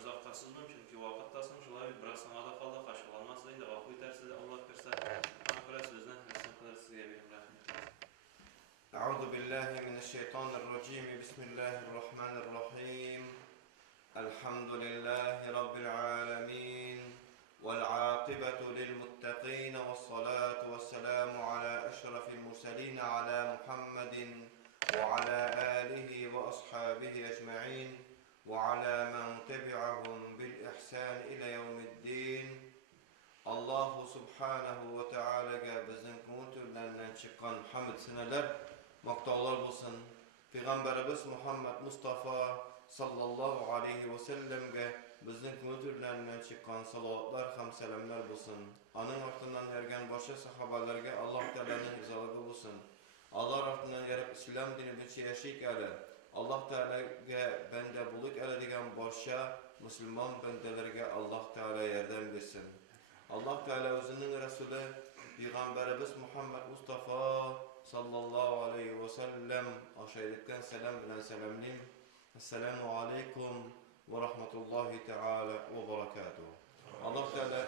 Uzaktasızmım çünkü vakittasın. Şulay biraz sana da kaldı. Kaşılanmaz değil de vakı iterse de Allah verse. Ankara sözden hırsan kadar size benim rahmetim. أعوذ بالله من الشيطان الرجيم بسم الله الرحمن الرحيم الحمد لله رب العالمين والعاقبة للمتقين والصلاة والسلام على أشرف المرسلين على محمد وعلى آله وأصحابه أجمعين وعلى من تبعهم بالإحسان إلى يوم الدين Allah subhanahu ve teala'ga bizning ko'ngillaridan chiqqan hamd sanalar, maqtovlar bo'lsin. Payg'ambarimiz Muhammad Mustafa sallallohu alayhi ve sellemga bizning ko'ngillaridan chiqqan salotlar ham salomlar bo'lsin. Onun ortidan ergan boshqa sahobalarga Alloh taolaning rizoligi bo'lsin. Allah ortidan yarab islom dini bo'yicha yashaydi. Alloh taolaga banda bo'lib oladigan boshqa musulmon bandalarga Alloh taolo yordam bersin. Allah Teala özünün Resulü Peygamberimiz Muhammed Mustafa sallallahu aleyhi ve sellem aşağıdaki selam ile selamlayım. Esselamu aleyküm ve rahmetullahi teala ve berekatuhu. Allah Teala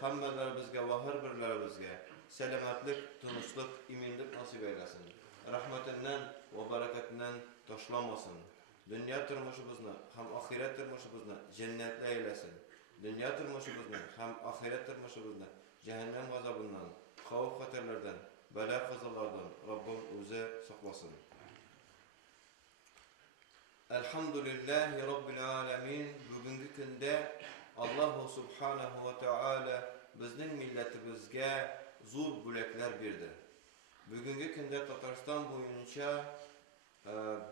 hamdelerimizge ve her birlerimizge selametlik, tunuslik, iminlik nasip eylesin. Rahmetinden ve bereketinden taşlamasın. Dünya turmuşumuzunu hem ahiret turmuşumuzunu cennetle eylesin. Dünya turmuşumuzdan hem ahiret turmuşumuzdan cehennem gazabından, havf xatarlardan, bela kazalardan Rabbim o'zi saqlasin. Elhamdülillahi Rabbil alamin. Bugungi kunda Alloh subhanahu ve taala bizning millatimizga zo'r bo'laklar berdi. Bugungi kunda Tatariston bo'yicha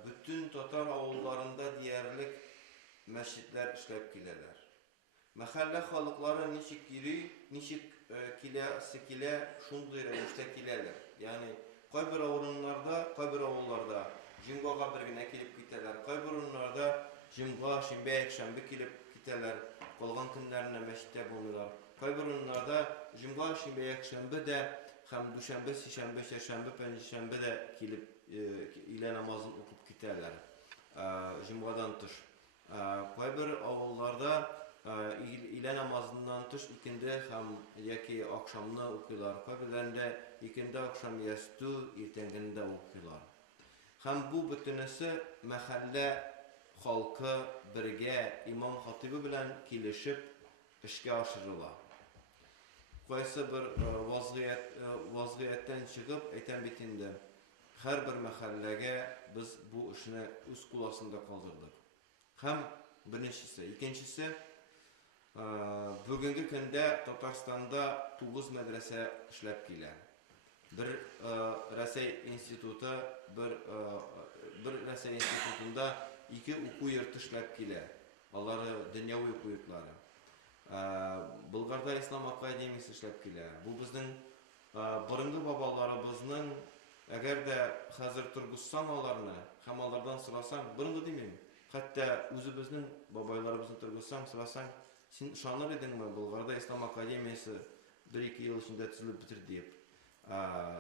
bütün Tatar avullarında deyarlik masjidlar ishlab keladilar. Mahalle halkları nişik kile şundur müstekilerler. Yani kaybır avullarda jimbaga birgine kelip gittiler. Kaybır onlarda jimba, şimbe, ekşembe kelip gittiler. Kalgan günlerine meşitte bulunuyorlar. Kaybır onlarda jimba, şimbe, ekşembe de hem düşembe, şişembe, şerşembe, pençişembe de kelip ile namazını okup gittiler. Jimbadan tış. Kaybır avullarda ile namazından tış ikindi hem yaki akşamına okuyorlar. Kabirlerinde ikindi akşam yastu, irtenginde okuyorlar. Hem bu bütünesi mahalle halkı birge imam hatibi bilen kilişip işe aşırırlar. Qaysı bir vazgiyetten çıkıp eten bitinde her bir mahallege biz bu işini üst kulasında kaldırdık. Hem birincisi, ikincisi bugungi kunda Tataristonda 9 medrese ishlab keladi. Bir Rasay instituti, bir Rasay institutunda 2 o'quv yurti ishlab keladi. Ular dunyoviy o'quv yurtlari. Bulgarda Islom akademiyasi ishlab keladi. Bu bizning birinchi bobolarimizning agarda hozir turg'izsam ularni, ham ulardan so'rasam, birinchi demayman. Hatta o'zimizning boboylarimizni turg'izsam, so'rasam, sen şanlar edinme Bulgarda İslam Akademiyası 1-2 yıl içinde tüzülüp bitir deyip.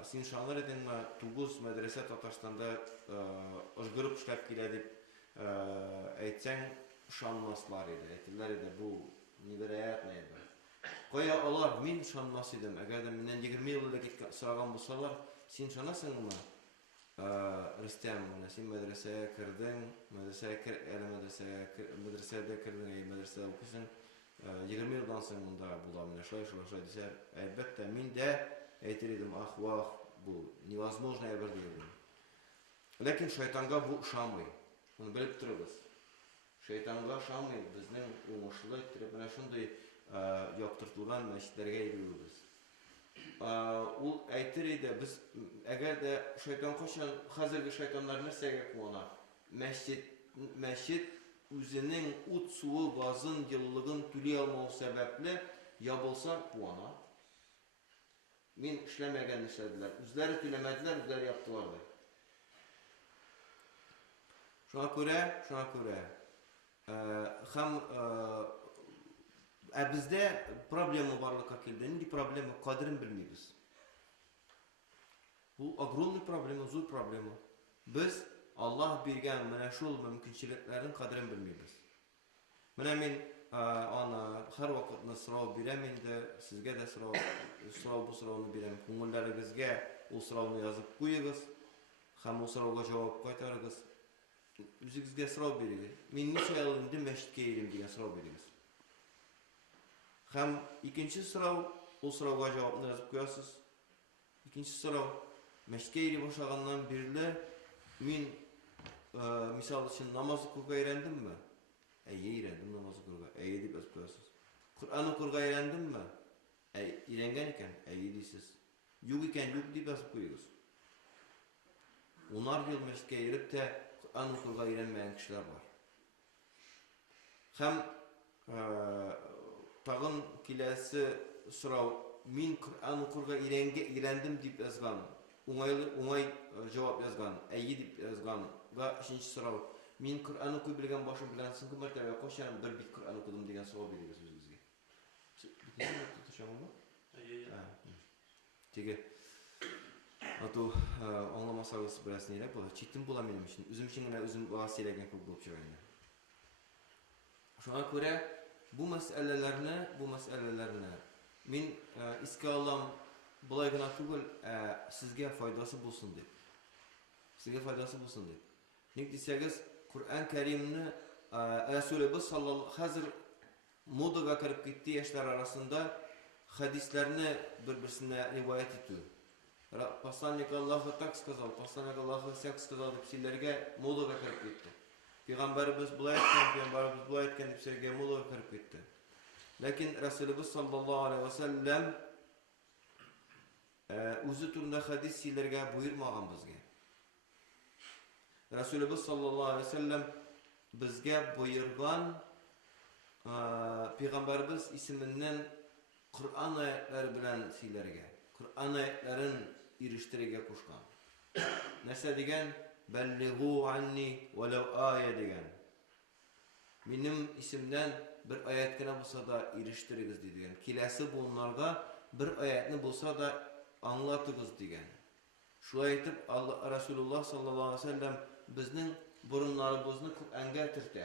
Sen şanlar edinme 9 medrese Tataristan'da ışgırıp işlep gele deyip aytsan şanmaslar edi. Aytırlar edi bu neverayat neydi. Koya olar men şanmas edim. Eğer de menden 20 yılda sıragan bulsalar sen şanasın mı? Rüstem, sen medreseye kirdin, medresede kirdin, medresede okusun. 20 yıldan sonra bunda bulamına şöyle deser, elbette min de eğitirdim, vah bu невозможно bir diyelim. Lakin şeytanga bu şamay, onu bilip dururuz. Şeytanga şamay bizden uğuşlu ettirip, bana şunday yaptırtılgan meşitlerge yürüyoruz. O eğitirdi biz, eğer de şeytan koşan, hazırki şeytanlar nersege kuana, meşit üzerinin ut suyu gazın yıllığın tülü almağı sebeple yapılsa puana. Men işlemegen işlediler. Üzleri tülemediler, üzleri yaptılardı. Şuna göre hem bizde problemi varlıkka keldi. Nidi problemi? Kadrini bilmeyiz. Bu огромный problemi, zor problemi. Biz Allah bergen mana şu mümkünçiliklerin kadrini bilmeyiz. Менә мин аны һәр вакытны сорау бирәм инде, сезгә дә бу сорауны бирәм. Күңелләрегезгә ул сорауны язып куегыз һәм ул сорауга җавап кайтарыгыз. Үзегезгә сорау бирегез. Мин ничә ел инде мәчеткә йөрим дигән сорау бирегез. Һәм икенче сорау, ул сорауга җавапны язып куясыз. Икенче сорау, мәчеткә йөри башлаганнан бирле мин мисал өчен намаз укырга өйрәндемме? Әйе, өйрәндем намаз укырга. Әйе дип язып куясыз. Коръан укырга өйрәндемме? Өйрәнгән икән, әйе дисез. Юк икән, юк дип язып куегыз. 10 ел мәчеткә йөреп тә Коръан укырга өйрәнмәгән кешеләр бар. Һәм тагын киләсе сорау, мин Коръан укырга өйрәндем дип язган, уңай җавап язган, әйе дип язганга икенче сорау, мин Коръан укый белгән башым белән соңгы мәртәбә кайчан бер бит Коръан укыдым дигән сорау бирегез үзегезгә. Тотышамы? Әйе. Теге ату аңламасагыз бераз нирәк була, читен була минем өчен. Үзем өчен генә үзем сөйләгән күп булып чыга инде. Шуңа күрә бу мәсьәләләрне мин искә алам, булай гына түгел, сезгә файдасы булсын дип. Сезгә файдасы булсын дип. Ник дисәгез, Коръан Кәримне Расулыбыз саллаллаһу хәзер модага кирип китте яшьләр арасында хадисләрне бер-берсенә риваят итү. Посланник Аллаһы так сказал, посланник Аллаһы сяк сказал дип сөйләргә модага кирип китте. Пәйгамбәрбез булай әйткән дип сөйләргә модага кирип китте. Ләкин Расулыбыз саллаллаһу алейхи ва саллям үзе турында хадис сөйләргә буйырмаган безгә. Расулыбыз саллаллаһу алейхи ва саллям безгә буйырган Пәйгамбәрбез исеменнән Коръан аятлары белән сөйләргә, Коръан аятларын ирештерергә кушкан. Нәрсә дигән? Баллигу анни валау ая дигән. Минем исемнән бер аят кына булса да ирештерегез дигән. Киләсе буыннарга бер аятны булса да аңлатыгыз дигән. Шулай итеп Расулуллаһ саллаллаһу алейхи ва саллям безнең бурыннарыбызны Коръанга төртә.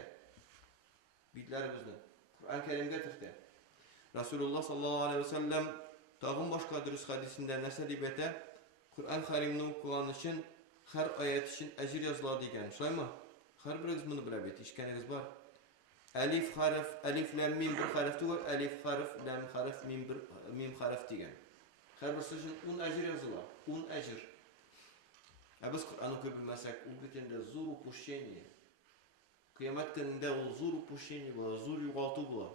Битләребезне Коръан Кәримгә төртә. Расулуллаһ саллаллаһу алейхи ва саллям тагын башка дөрес хадисендә нәрсә дип әйтә? Коръан Кәримне укыган өчен һәр аят өчен әҗр языла дигән. Шулаймы? Һәрберегез моны белә бит, ишкәнегез бар. Алиф харф, алиф лам мим бер харф түгел, алиф харф, лам харф, мим харф дигән. Һәрберсе өчен 10 әҗр языла, 10 әҗр. Без Коръан укый белмәсәк, ул бит инде зур упущение. Кыямәт көнендә ул зур упущение була, зур югалту була.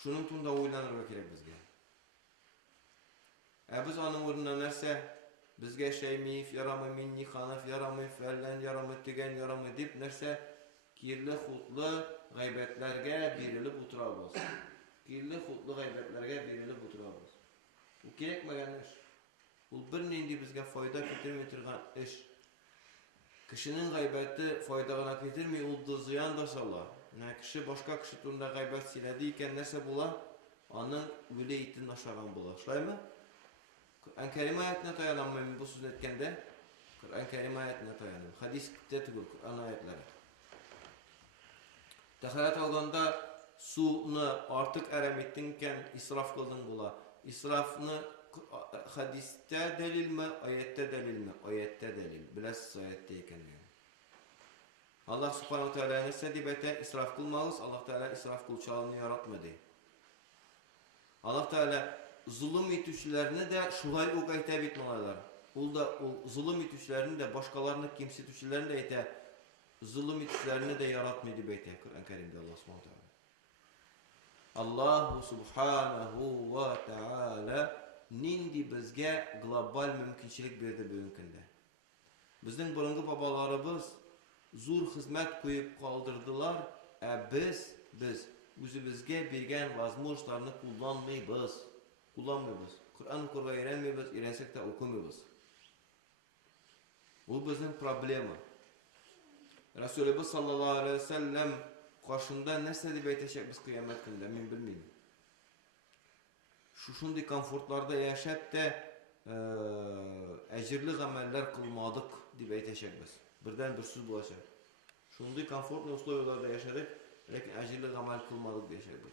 Шуның турында уйланырга кирәк безгә. Без аның урынына нәрсә? Безгә Шәймиев ярамый, Минни Ханов ярамый, Фәллән ярамый, Тегән ярамый дип нәрсә? Кирле хутлы гайбәтләргә бирелеп утырабыз. Кирле хутлы гайбәтләргә бирелеп утырабыз. Бу кирәкмәгән эш. Ул бернинди безгә файда китерми торган эш. Кешенең гайбәте файда гына китерми, ул зыян да сала. Менә кеше башка кеше турында гайбәт сөйләде икән, нәрсә була? Аның үле итен ашаган була. Шулаймы? Коръан Кәрим аятына таянам бу сүзне әйткәндә. Коръан Кәрим аятына таянам. Хадискә түгел, Коръан аятлары. Тәһарәт алганда суны артык әрәм иттең икән, исраф кылдың була. Исрафны хадистә дәлилме, аятта дәлилме? Аятта дәлил. Беләсез аятта икәнлеген. Аллаһ субханаһу ва тааля нәрсә дип әйтә? Исраф кылмагыз. Аллаһ Тааля исраф кылучыларны яратмый. Аллаһ Тааля зулым итүчеләрне дә шулай ук әйтә бит малайлар. Ул да зулым итүчеләрне дә, башкаларны кимсетүчеләрне дә әйтә. Зулым итүчеләрне дә яратмый дип әйтә Коръан Кәримдә Аллаһ субханаһу ва тааля. Аллаһ субханаһу ва тааля нинди безгә глобаль мөмкинчелек бирде бүгенге көндә. Безнең борынгы бабаларыбыз зур хезмәт куеп калдырдылар, без үзебезгә биргән возможностьларны кулланмыйбыз. Коръан укырга өйрәнмәйбез, өйрәнсәк тә укымыйбыз. Ул безнең проблема. Расулыбыз саллаллаһу алейхи ва саллям каршында нәрсә дип әйтәчәкбез кыямәт көндә, мин белмим. Шушындый комфортларда яшәп тә әҗерле гамәлләр кылмадык дип әйтәчәкбез. Бердән бер сүз булачак. Шундый комфортлы условияларда яшәдек, Lekin ajirli amal kılmadık deşeydir.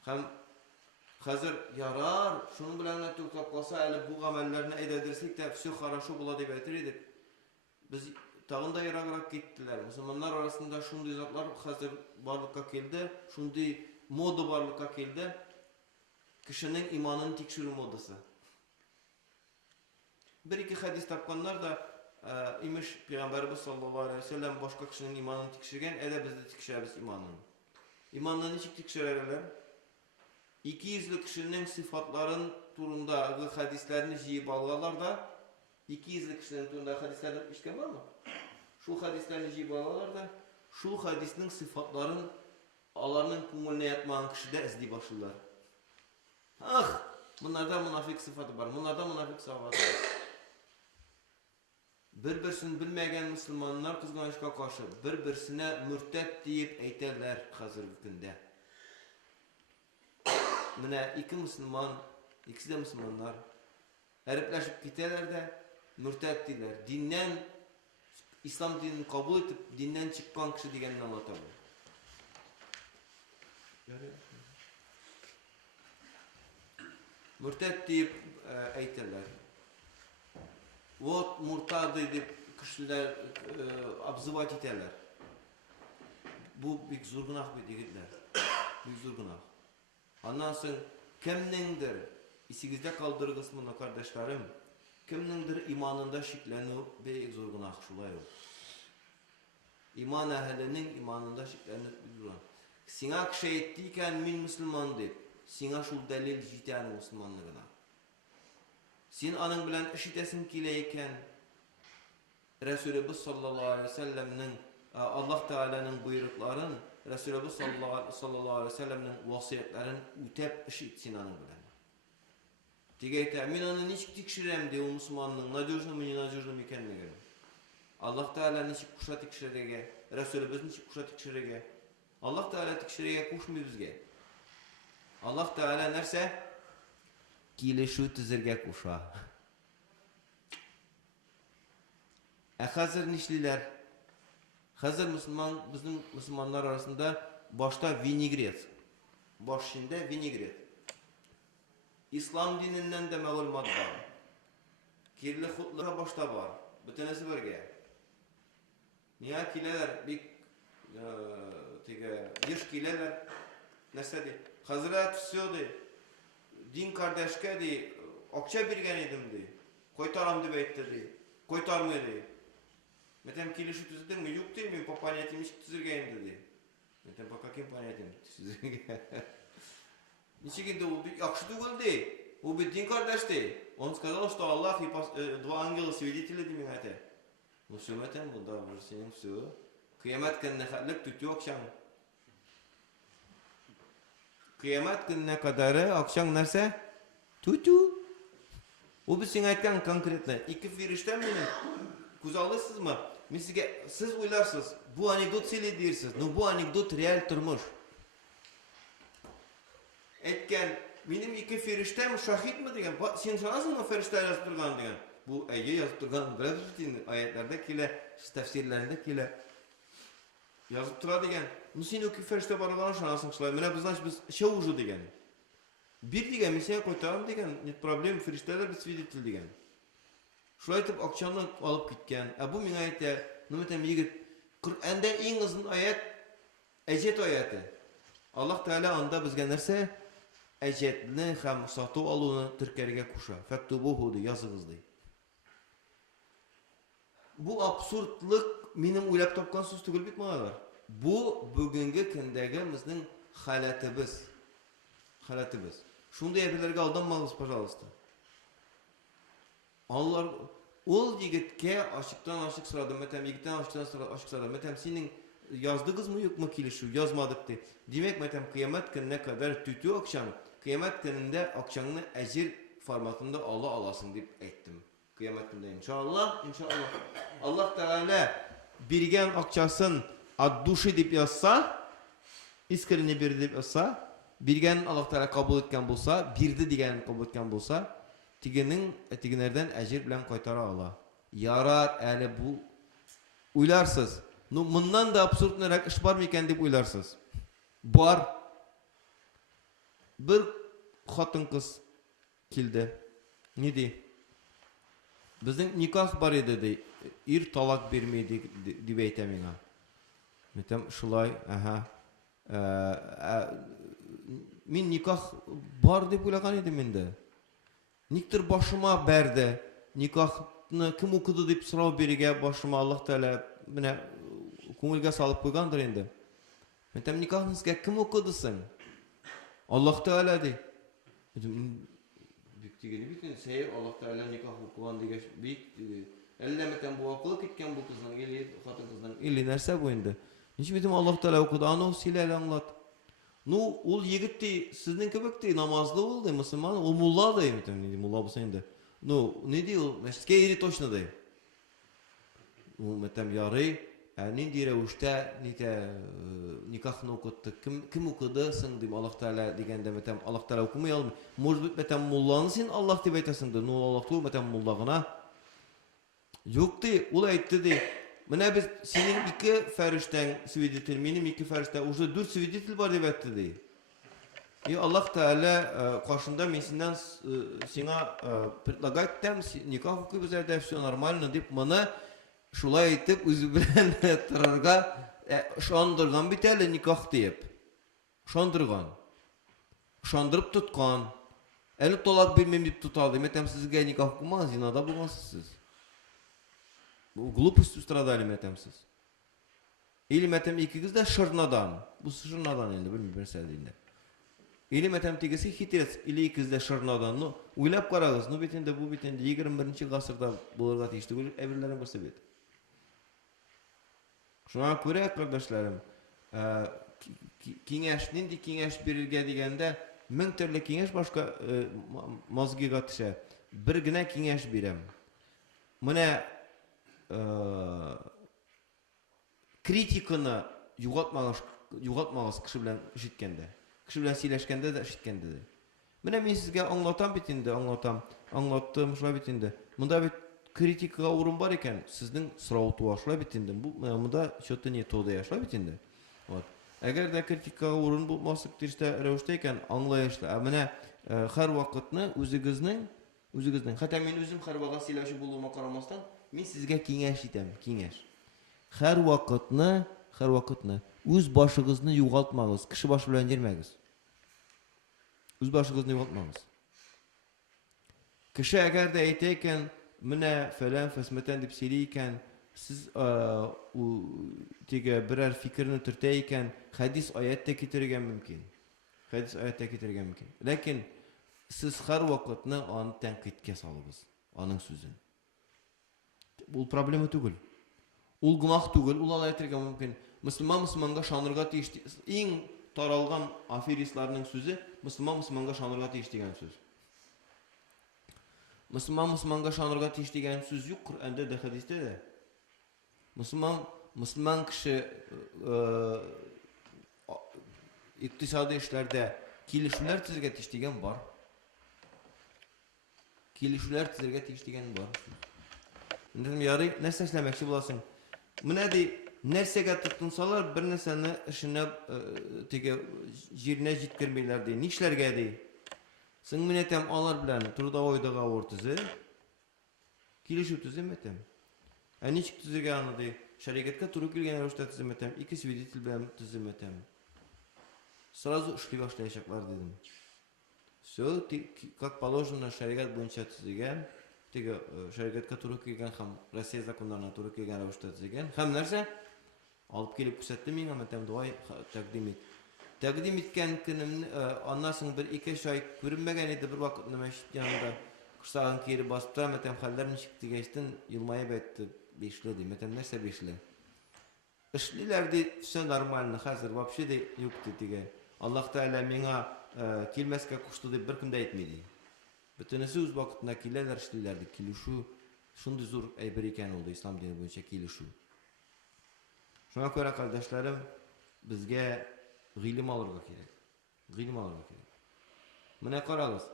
Hem hazır yarar, şunun bilen de tutup kalsa, eli bu amellerini ededirsek de все хорошо bula deb aytırıydık. Biz tağında yaragırak gittiler. Müslümanlar arasında şunday zatlar hazır barlıkka keldi, şunday moda barlıkka keldi. Kişinin imanını tekşürü modası. Bir iki hadis tapkanlar da imiş Peygamberimiz sallallahu aleyhi ve sellem başka kişinin imanını tekşirgen, ede biz de tekşireriz imanını. İmanını niçik tekşirerler? 200'lü kişinin sıfatların turunda hadislerini jiyip alırlar da 200'lü kişinin turunda hadislerini işken var mı? Şu hadislerini jiyip alırlar da şu hadisinin sıfatların alanın kumuluna yatmayan kişi de izli başırlar. Ah! Bunlarda münafık sıfatı var. Bunlarda münafık sıfatı var. Bir-birsini bilmeyen Müslümanlar kızgançka karşı bir-birsine mürtet deyip eyterler hazırki günde. Mine iki Müslüman, ikisi de Müslümanlar eripleşip giderler de mürtet diler. Dinden, İslam dinini kabul edip dinden çıkan kişi diyenini anlatamıyor. Mürtet deyip eyterler. Vot murtadı deyip kişiler abzıvat ederler. Bu büyük zurgunak bir digitler. Büyük zurgunak. Ondan sonra kimnindir, isigizde kaldırı kısmında kardeşlerim, kimnindir imanında şiklenu büyük zurgunak şulay yok. İman ehlinin imanında şiklenu bir zurgunak. Sina kişi ettiyken min Müslüman deyip, sina şul delil jitani Müslümanlığına. Sen anın bilen işitesin kileyken Resulü sallallahu aleyhi ve sellem'nin Allah Teala'nın buyrukların Resulü sallallahu aleyhi ve sellem'nin vasiyetlerin ütep işitsin anın bilen. Tigeyte min anı niçik tikşirem diye o Müslümanlığın nacurunu mini nacurunu ikenine gelin. Allah Teala niçik kuşa tikşirege, Resulü niçik kuşa tikşirege, Allah Teala tikşirege kuşmuyor bizge. Allah Teala nerse Kili şu tüzürge kuşa. Hazır nişliler. Hazır bizim Müslümanlar arasında başta vinigret. Başında vinigret. İslam dininden de malumat var. Kirli hutlara başta var. Bütünesi birge. Niye kileler bir yaş kileler nesedi. Hazıra tutuyordu. Din kardeşke di, akça birgen edim di. Koytaram di beyttirdi. Koytarmıyor di. Metem kili şu tüzüdün mü? Yok değil mi? Papaniyetim hiç tüzürgen dedi. Metem paka kim paniyetim tüzürgen. Niçin o bir akşı değil di. O bir din kardeş di. Он сказал, что Аллах и два ангела свидетели di mihate. Ну все metem bu da var senin все. Kıyamet gününe kadar tutuyor akşam. Kıyamet gününe kadar akşam nerse? Tutu. O bir sen aytkan konkretler. İki firişten mi? Kuzallısınız mı? Misige siz uylarsınız. Bu anekdot sili diyorsunuz. No bu anekdot real durmuş. Etken benim iki firiştem şahit mi diyen? Sen sanasın o firişte yazıp durgan diyen. Bu ege yazıp durgan bilir ayetlerde kile, tefsirlerinde kile yazıp tura diyen. Sen o iki firişte barılan şanasın kışlar. Mene bizden biz şey ucu diyen. Bir diyen misaya koytarım diyen. Net problem firişteler bir svidetil diyen. Şuraya aytıp akşamdan alıp gitken. Bu min ayette nümetem yigit Kur'an'da en uzun ayet ecet ayeti. Allah Teala anda bizge nerse ecetni hem satı alını Türkiye'ye kuşa. Fektubuhu di yazınız di. Bu absurdluk benim uylap tapkan söz tügül bitmağalar. Bu bugünkü gündeki bizning halatimiz. Halatimiz. Şunday yerlerge aldanmağız pajalosta. Allah ol yigitke açıktan açık sıradı. Metem yigitten açıktan açık sıradı. Metem senin yazdığınız mı yok mu ki şu yazmadık de. Demek metem kıyamet gününe kadar tütü akşam. Kıyamet gününde akşamını ecir formatında Allah alasın deyip ettim. Kıyamet gününde inşallah. İnşallah. Allah Teala birgen akçasın ad-duşi deyip yazsa, iskirini bir deyip yazsa, birgen Allah Teala kabul etken bulsa, birdi digen kabul etken bulsa, tiginerden ecir bilen koytara Allah. Yarar eli bu uylarsız. Ну, bundan da absürtnерәк iş бар микән дип уйларсыз? Бар. Bir хатын кыз килде. Ни ди? Безнең никах бар иде ди. Ир талак бирмәй дип әйтә миңа. Мәтәм шулай, Мин никах бар дип уйлаган идем инде. Никтер башыма бәрде. Никахны кем укыды дип сорау бирергә башыма Аллаһ Тәгалә менә күңелгә салып куйгандыр инде. Мәтәм никахны сезгә кем укыды соң? Аллаһ Тәгалә ди. Бик тигән бит, сәер Аллаһ Тәгалә никах укыган дигәч, бик әллә мәтәм бу акылы киткән бу кызның, или хатын кызның, или нәрсә бу инде? Ничек бит Аллаһ Тәгалә укыды, аны сөйлә аңлат. Ну, ул егет ди, сезнең кебек ди, намазлы ул ди, мөселман, ул мулла ди, мәтәм ди, мулла булса инде. Ну, не ди ул, мәчеткә йөри точно ди. Ул мәтәм ярый, нинди рәвештә никахны укытты, кем укыды соң дип Аллаһ Тәгалә дигәндә мәтәм Аллаһ Тәгалә укымый алмый. Может быть, мәтәм мулланы син Аллаһ дип әйтәсең ди, ну Аллаһ ту мәтәм мулла гына. Юк ди, ул әйтте ди. Менә без синең ике фәрештәң свидетель, минем ике фәрештә уже 4 свидетель бар дип әйтте ди. И Аллаһ Тәгалә каршында мин синнән сиңа предлагать тәм никах укыйбыз әйдә, все нормально дип моны шулай әйтеп үзе белән торырга шандырган бит әле никах дип. Шандырган. Шандырып тоткан. Әле талак бирмәм дип тоталды. Мәтәм сезгә никах укымагыз, зинада булгансыз сез. Bu глупостью страдали мәтәм сез. Или мәтәм икегез дә шырнадан. Бу шырнадан инде, белмим нәрсә инде. Или мәтәм тигесе хитрец, или икегез дә шырнадан. Ну, уйлап карагыз, ну бит инде бу бит инде 21-нче гасырда булырга тиеш түгел, әберләрен булса бит. Шуңа күрә, кардәшләрем, киңәш, нинди киңәш бирергә дигәндә, 1000 төрле киңәш башка мозгыга төшә. Бер генә киңәш бирәм. Менә критиканы югалтмагыз кеше белән ишеткәндә. Кеше белән сөйләшкәндә дә ишеткәндә дә. Менә мин сезгә аңлатам бит инде, аңлаттым шулай бит инде. Монда бит критикага урын бар икән, сезнең сорау туа шулай бит инде. Бу монда что-то не то да шулай бит инде. Вот. Әгәр дә критикага урын булмасы тиштә рәвештә икән, аңлаешлы. Менә һәр вакытны үзегезнең, хәтта мин үзем һәр вакыт сөйләүче булуыма карамастан, мин сезгә киңәш итәм, киңәш. Һәр вакытны үз башыгызны югалтмагыз, кеше башы белән йөрмәгез. Үз башыгызны югалтмагыз. Кеше әгәр дә әйтә икән, менә фәлән фәсмәтән дип сөйли икән, сез тиге берәр фикерне төртә икән, хәдис аятта китерергә мөмкин. Ләкин сез һәр вакытны аны тәнкыйтькә салыгыз, аның сүзен. Ул проблема түгел. Ул гунах түгел, ул алай әйтергә мөмкин. Мөселманга шанырга тиеш. Иң таралган аферистларның сүзе мөселманга шанырга тиеш дигән сүз. Мөселманга шанырга тиеш дигән сүз юк Коръәндә дә, хәдистә дә. Мөселман кеше икътисади эшләрдә килешүләр төзергә тиеш дигән бар. Килешүләр төзергә тиеш дигән бар. Инде ярый, нәрсә эшләмәкче буласың? Менә ди, нәрсәгә тотынсалар, бер нәрсәне эшенә тиге җиренә җиткермиләр ди. Нишләргә ди? Син менә тәм алар белән трудовой договор төзе. Килешү төземәтәм. Ничек төзергә аны ди? Шәригатькә туры килгән рәвештә төземәтәм. Ике свидетель белән төземәтәм. Сразу эшли башлаячаклар дидем. Все, как положено, шәригат буенча төзегән. Тиге шәригатькә туры килгән һәм Россия законнарына туры килгән рәвештә төзегән. Һәм нәрсә? Алып килеп күрсәтте миңа, мәтәм дулай тәкъдим ит. Тәкъдим иткән көнемне аннан соң бер ике ай күренмәгән иде, бер вакытны мәчет янында кырсагын кире басып тора, мәтәм хәлләр ничек дигәчтен елмаеп әйтте, бишле ди. Мәтәм нәрсә бишле? Эшлиләр ди, все нормально, хәзер вообще ди юк диге. Аллаһ Тәгалә миңа килмәскә кушты дип беркем дә әйтми ди. Бөтенесе үз вакытында киләләр, эшлиләр ди. Килешү шундый зур әйбер икән ул ислам дине буенча килешү. Шуңа күрә, кардәшләрем, безгә гыйлем алырга кирәк. Менә карагыз,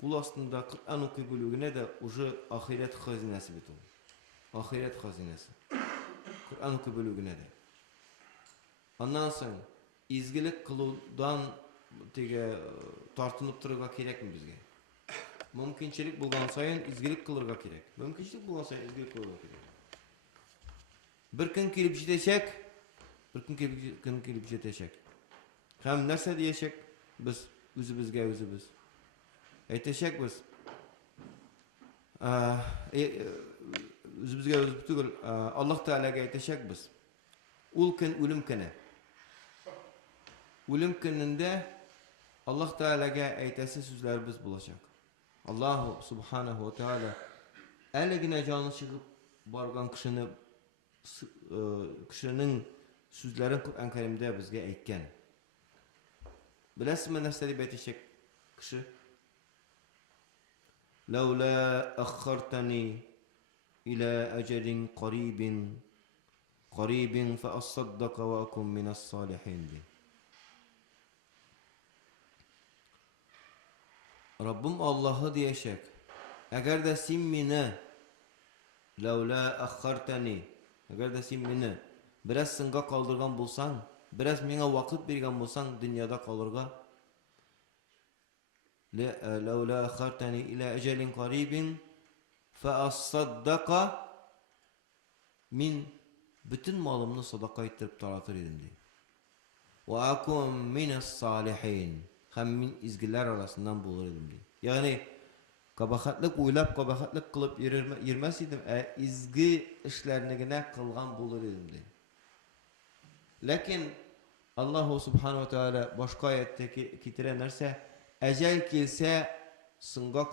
кул астында Коръән укый белү генә дә уже ахирет хазинасы бит ул. Ахирет хазинасы. Kur'an okuyup bölügüne de. Ondan soň izgilik kılıdan tartınıp turga kerekmi bizge? Mümkinçilik bulgan sayın izgilik kılırga kerek. Mümkinçilik bulgan sayın izgilik kılırga kerek. Bir gün kelip jetecek, bir gün kelip jetecek. Hem nerse diyecek biz özübüzge özübüz. Aytacak biz. Özübüzge özübüz tugul Allah Teala'ga aytacak biz. Ul gün ölüm günü. Ölüm gününde Allah Teala'ga aytası sözlerimiz bulacak. Allah Subhanahu ve Teala elegine canı çıkıp bargan kişinin sözlerin Kur'an-ı Kerim'de bizge aytgan. Bilasizmi näse diýip aytacak kişi? Laula akhartani ila ajalin qaribin fa asaddaka wa akun minas salihin. Rabbim Allah'ı diyecek. Eğer de sen meni laula akhartani, eğer de sen meni biraz sınga kaldırgan bulsan, biraz mena vakit bergen bulsan dünyada kalırga. Laula akhartani ila ajalin qaribin fa asaddaka min bütün malımını sadaka ettirip taratır edim diye. Ve akun minas salihin. Hem min izgiler arasından bulur edim diye. Yani kabahatlık uylap kabahatlık kılıp yirmez idim. İzgi işlerine kılgan bulur edim diye. Lakin Allah Subhanahu ve Teala başka ayette kitire nerse ecel kilse sınga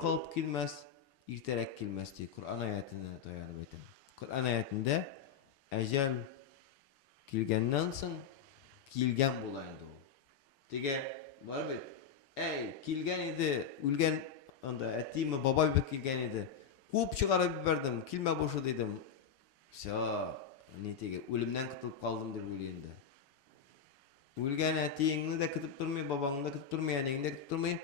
kalıp kilmez, irterek kilmez diye Kur'an ayetine dayanıp etim. Kur'an ayetinde ecel kilgenden soň kilgen bulaydı o. Dige var mı? Ey kilgen idi, ülgen onda ettiğimi baba bir kilgen idi. Kup çıkarıp biberdim, kilme boşu dedim. Ne tige ölümden kutulup kaldım der ölüyende. Ülgen ettiğini de kıtıp durmuyor, babanı da kıtıp durmuyor, anneğini de kıtıp durmuyor.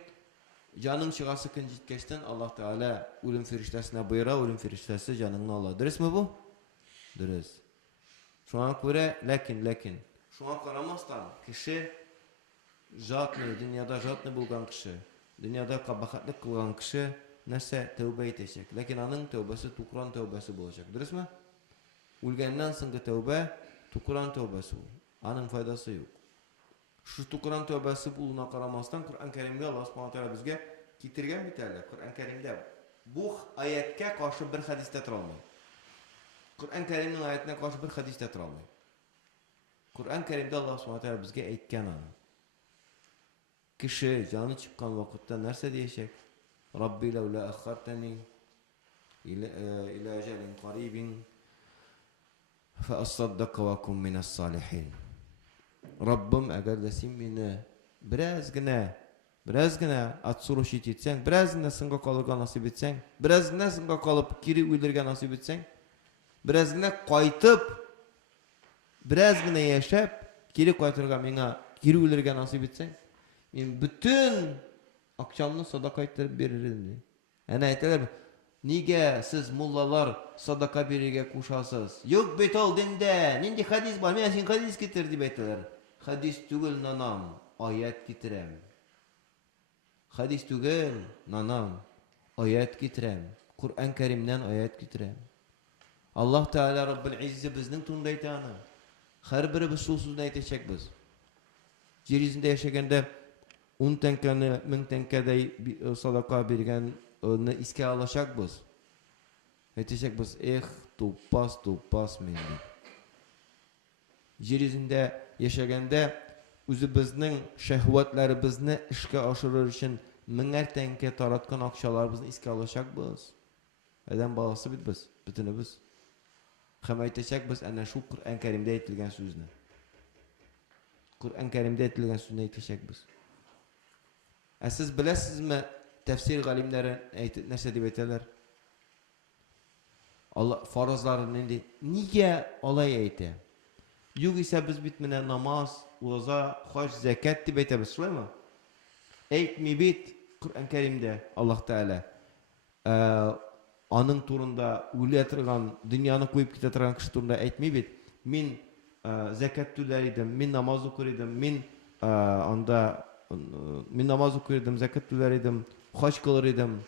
Canın çıkası kıncitkeşten Allah Teala ölüm feriştesine buyura, ölüm feriştesi canını Allah. Dürüst mü bu? Dürüst. Şu an göre lakin. Şu an karamastan kişi zatını, dünyada zatını bulgan kişi, dünyada kabahatlık kılgan kişi nese tövbe etecek. Lakin anın tövbesi tukuran tövbesi bulacak. Dürüst mü? Ülgenden sonra tövbe tukuran tövbesi bu. Anın faydası yok. Şu tukuran tövbesi buluna karamastan Kur'an-ı Kerim'de Allah Subhanahu wa Ta'ala bizge kitirgen biterler. Kur'an-ı Kerim'de bu ayetke karşı bir hadiste turalmay. Kur'an-ı Kerim'in ayetine karşı bir hadiste turalmay. Kur'an-ı Kerim'de Allah Subhanahu wa Ta'ala bizge aytgan ana. Kişi canı çıkan vakitte nerse diyecek? Rabbi levla akhartani ila ajalin qaribin fa asaddaka wa kun minas salihin. Rabbim eğer de sen beni biraz gına atsuruş etsen, biraz gına sınga kalırga nasip etsen, biraz gına sınga kalıp kiri öldürge nasip etsen, biraz gına kaytıp, biraz gına yaşap, kiri kaytırga mena kiri öldürge nasip etsen, men bütün akşamını sadaka ettirip veririm diye. Yani ayetler nige siz mullalar sadaka berige kuşasız? Yok betal dinde. Nindi hadis var. Men sen hadis getir diye ayetler. Hadis tugul nanam. Ayet getirem. Hadis tugul nanam. Ayet getirem. Kur'an-ı Kerim'den ayet getirem. Allah Teala Rabbul İzze bizning tundaytanı. Her biri biz susuzda aytacak biz. Yeryüzünde yaşaganda 10 tenkeni, 1000 tenkede sadaka bergen onu iske alacak biz. Aytacak biz toppas mendi. Yeryüzünde yaşaganda özübizning şehvetlerimizni işke aşırır için 1000 tenke taratkan akçalarımızı iske alacak biz. Adam balası biz, bütünübüz. Hem aytacak biz ana şu Kur'an-ı Kerim'de aytilgan sözünü. Kur'an-ı Kerim'de aytilgan sözünü aytacak biz. Siz bilasizmi tefsir galimleri nerse deb aytadilar? Allah farzlarini niye olay aytdi? Yok ise biz bitmene namaz, roza, hac, zakat deb aytamiz, şulaymi? Aytmay bit Kur'an-ı Kerim'de Allah Teala Аның турында үлә торган, дөньяны куеп китә торган кеше турында әйтми бит. Мин закат түләр идем, мин намаз укыр идем, мин намаз укыр идем, закат түләр идем, хаҗ кылыр идем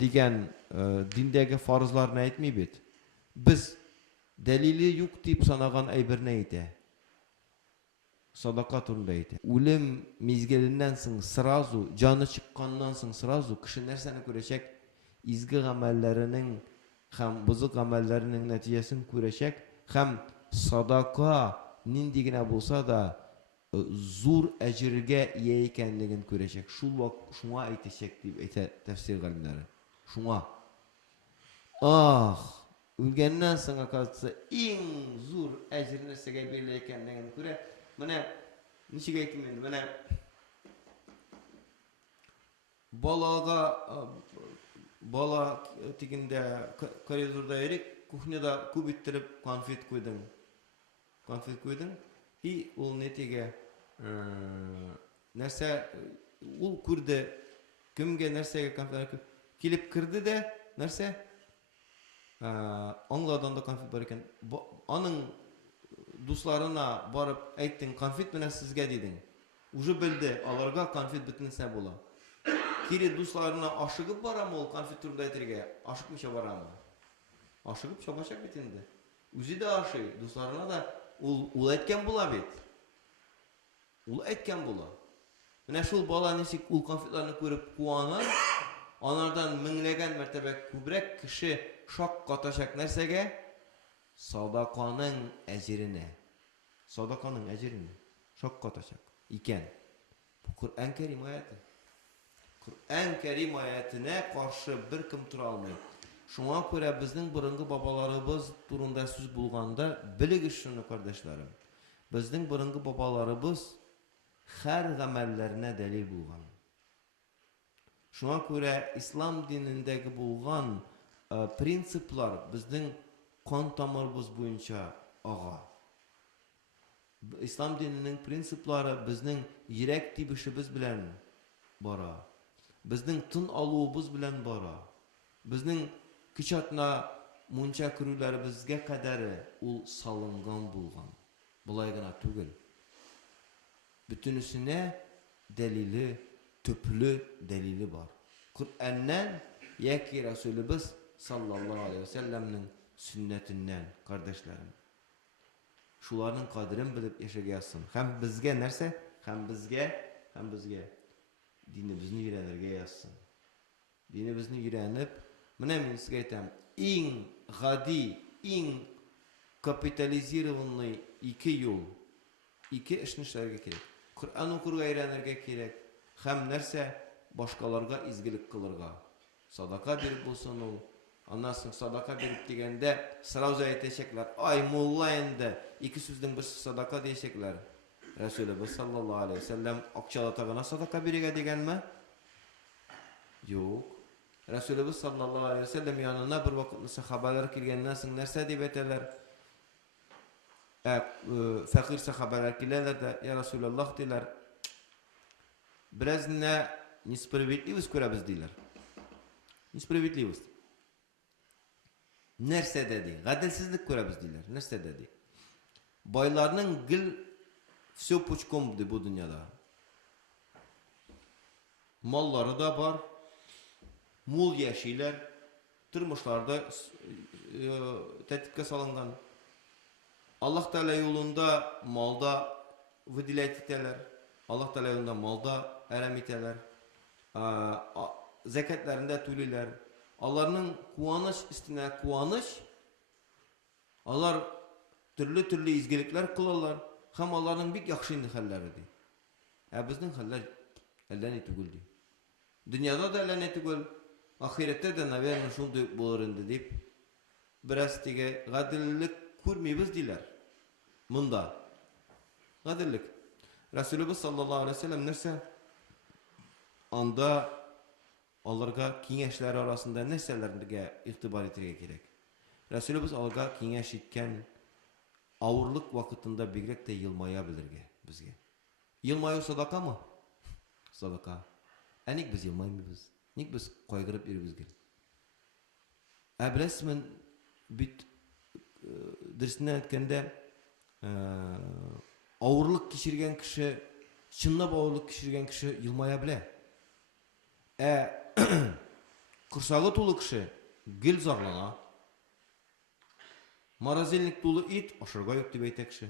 дигән диндәге фарызларны әйтми бит. Без дәлиле юк дип санаган әйберне әйтә. Садака турында әйтә. Үлем мизгеленнән соң сразу, җаны чыкканнан соң сразу кеше нәрсәне күрәчәк? Изге гамәлләренең һәм бузык гамәлләренең нәтиҗәсен күрәчәк һәм садака нинди генә булса да зур әҗергә ия икәнлеген күрәчәк. Шуңа әйтәчәк дип әйтә тәфсир галимнәре. Шуңа. Үлгәннән соң оказывается иң зур әҗер нәрсәгә бирелә икәнлеген күрә. Менә ничек әйтим инде? Менә бала тигендә коридорда йөрик, кухняда күп иттереп конфет куйдың. И ул нетегә нәрсә ул күрде, кемгә нәрсәгә конфет килеп керде дә, нәрсә? Аңладан да конфет бар икән. Аның дусларына барып әйттең, конфет менә сезгә дидең. Уже белде, аларга конфет бөтенсә була. Кире дусларына ашыгып барамы ул конфет турында әйтергә? Ашыкмыйча барамы? Ашыгып чабачак бит инде. Үзе дә ашый, дусларына да ул әйткән була бит. Ул әйткән була. Менә шул бала ничек ул конфетларны күреп куана, анардан меңләгән мәртәбә күбрәк кеше шак катачак нәрсәгә? Садаканың әҗеренә. Садаканың әҗеренә шак катачак икән. Бу Коръән Кәрим аяты. Коръән Кәрим аятына каршы беркем тора алмый. Шуңа күрә безнең борынгы бабаларыбыз турында сүз булганда белегез шуны, кардәшләрем. Безнең борынгы бабаларыбыз һәр гамәлләренә дәлил булган. Шуңа күрә ислам динендәге булган принциплар безнең кан тамырыбыз буенча ага. Ислам диненең принциплары безнең йөрәк тибешебез белән бара. Безнең тын алуыбыз белән бара. Безнең кичатна мунча керүләребезгә кадәр ул салынган булган. Булай гына түгел. Бүтүнесенә дәлиле, төпле дәлиле бар. Коръәннән яки Расулыбыз саллаллаһу алейхи ва салламның сүннәтеннән, кардәшләрем. Шуларның кадерен белеп яшәргә язсын. Һәм безгә нәрсә? Һәм безгә динебезне өйрәнергә язсын. Динебезне өйрәнеп, менә мин сезгә әйтәм, иң гади, иң капитализированный ике юл, ике эшне эшләргә кирәк. Коръән укырга өйрәнергә кирәк. Һәм нәрсә? Башкаларга изгелек кылырга. Садака биреп булсын ул. Аннан соң садака биреп дигәндә сразу әйтәчәкләр: "Ай, мулла инде, ике сүзнең берсе садака" дияшәкләр. Расулыбыз саллаллаһу алейхи ва саллям акчалата гына садака бирергә дигәнме? Юк. Расулыбыз саллаллаһу алейхи ва саллям янына бер вакыт сахабалар килгәннән соң нәрсә дип әйтәләр? Фәкыйрь сахабалар киләләр дә: "Я Расулаллаһ" диләр. "Бераз несправедливость күрәбез" диләр. Несправедливость. Нәрсәдә ди? Гаделсезлек күрәбез диләр. Нәрсәдә ди? Байларның гел все пучком ди бу дөньяда. Маллары да бар, мул яшиләр, тормышларда тәртипкә салынган. Аллаһ Тәгалә юлында малда выделять итәләр. Аллаһ Тәгалә юлында малда әрәм итәләр. Зәкатларында түлиләр. Аларның куаныш өстенә куаныш. Алар төрле изгелекләр кылалар. Һәм аларның бик яхшы инде хәлләре ди. Безнең хәлләр әллә ни түгел ди. Дөньяда да әллә ни түгел, ахирәттә дә, наверное, шундый булыр инде дип, бераз тиге гаделлек күрмибез диләр. Монда гаделлек. Расулыбыз саллаллаһу алейхи ва саллям нәрсә? Анда аларга киңәшләр арасында нәрсәләргә игътибар итәргә кирәк. Расулыбыз аларга киңәш иткән авырлык вакытында бигрәк тә елмая белергә безгә. Елмаю садакамы? Садака. Ник без елмаймыбыз? Ник без кайгырып йөрибез гел? Әбрәсмен бит дөресенә әйткәндә авырлык кичергән кеше, чынлап авырлык кичергән кеше елмая белә. Корсагы тулы кеше гел зарлана. Морозильник тулы ит ашарга юк дип әйтә кеше.